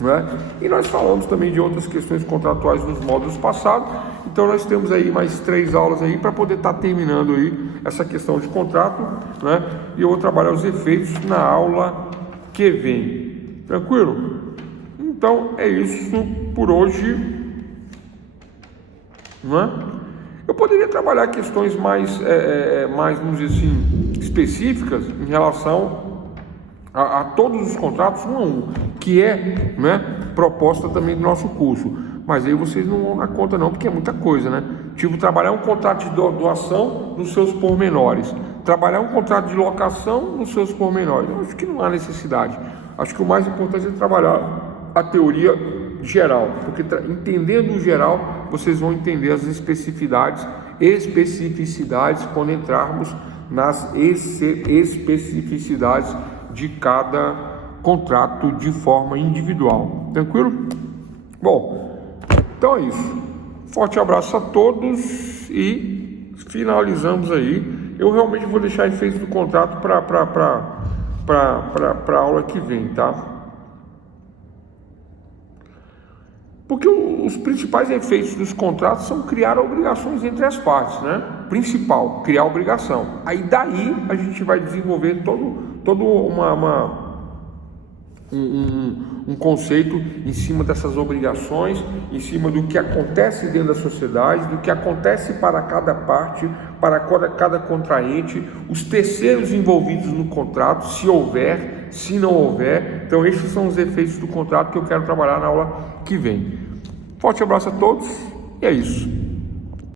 né? E nós falamos também de outras questões contratuais nos módulos passados. Então nós temos aí mais 3 aulas aí para poder estar terminando aí essa questão de contrato, né? E eu vou trabalhar os efeitos na aula que vem. Tranquilo? Então é isso por hoje, né? Eu poderia trabalhar questões mais, vamos dizer assim, específicas em relação a todos os contratos um a um, que é, né, proposta também do nosso curso. Mas aí vocês não vão na conta não, porque é muita coisa, né? Tipo, trabalhar um contrato de doação nos seus pormenores, trabalhar um contrato de locação nos seus pormenores. Eu acho que não há necessidade. Acho que o mais importante é trabalhar a teoria geral, porque entendendo o geral, vocês vão entender as especificidades quando entrarmos nas especificidades de cada contrato de forma individual. Tranquilo? Bom, então é isso. Forte abraço a todos e finalizamos aí. Eu realmente vou deixar efeitos do contrato para a aula que vem, tá? Porque os principais efeitos dos contratos são criar obrigações entre as partes, né? Principal, criar obrigação. Aí daí a gente vai desenvolver todo um conceito em cima dessas obrigações, em cima do que acontece dentro da sociedade, do que acontece para cada parte, para cada contraente, os terceiros envolvidos no contrato, se houver, se não houver. Então esses são os efeitos do contrato que eu quero trabalhar na aula que vem. Forte abraço a todos e é isso.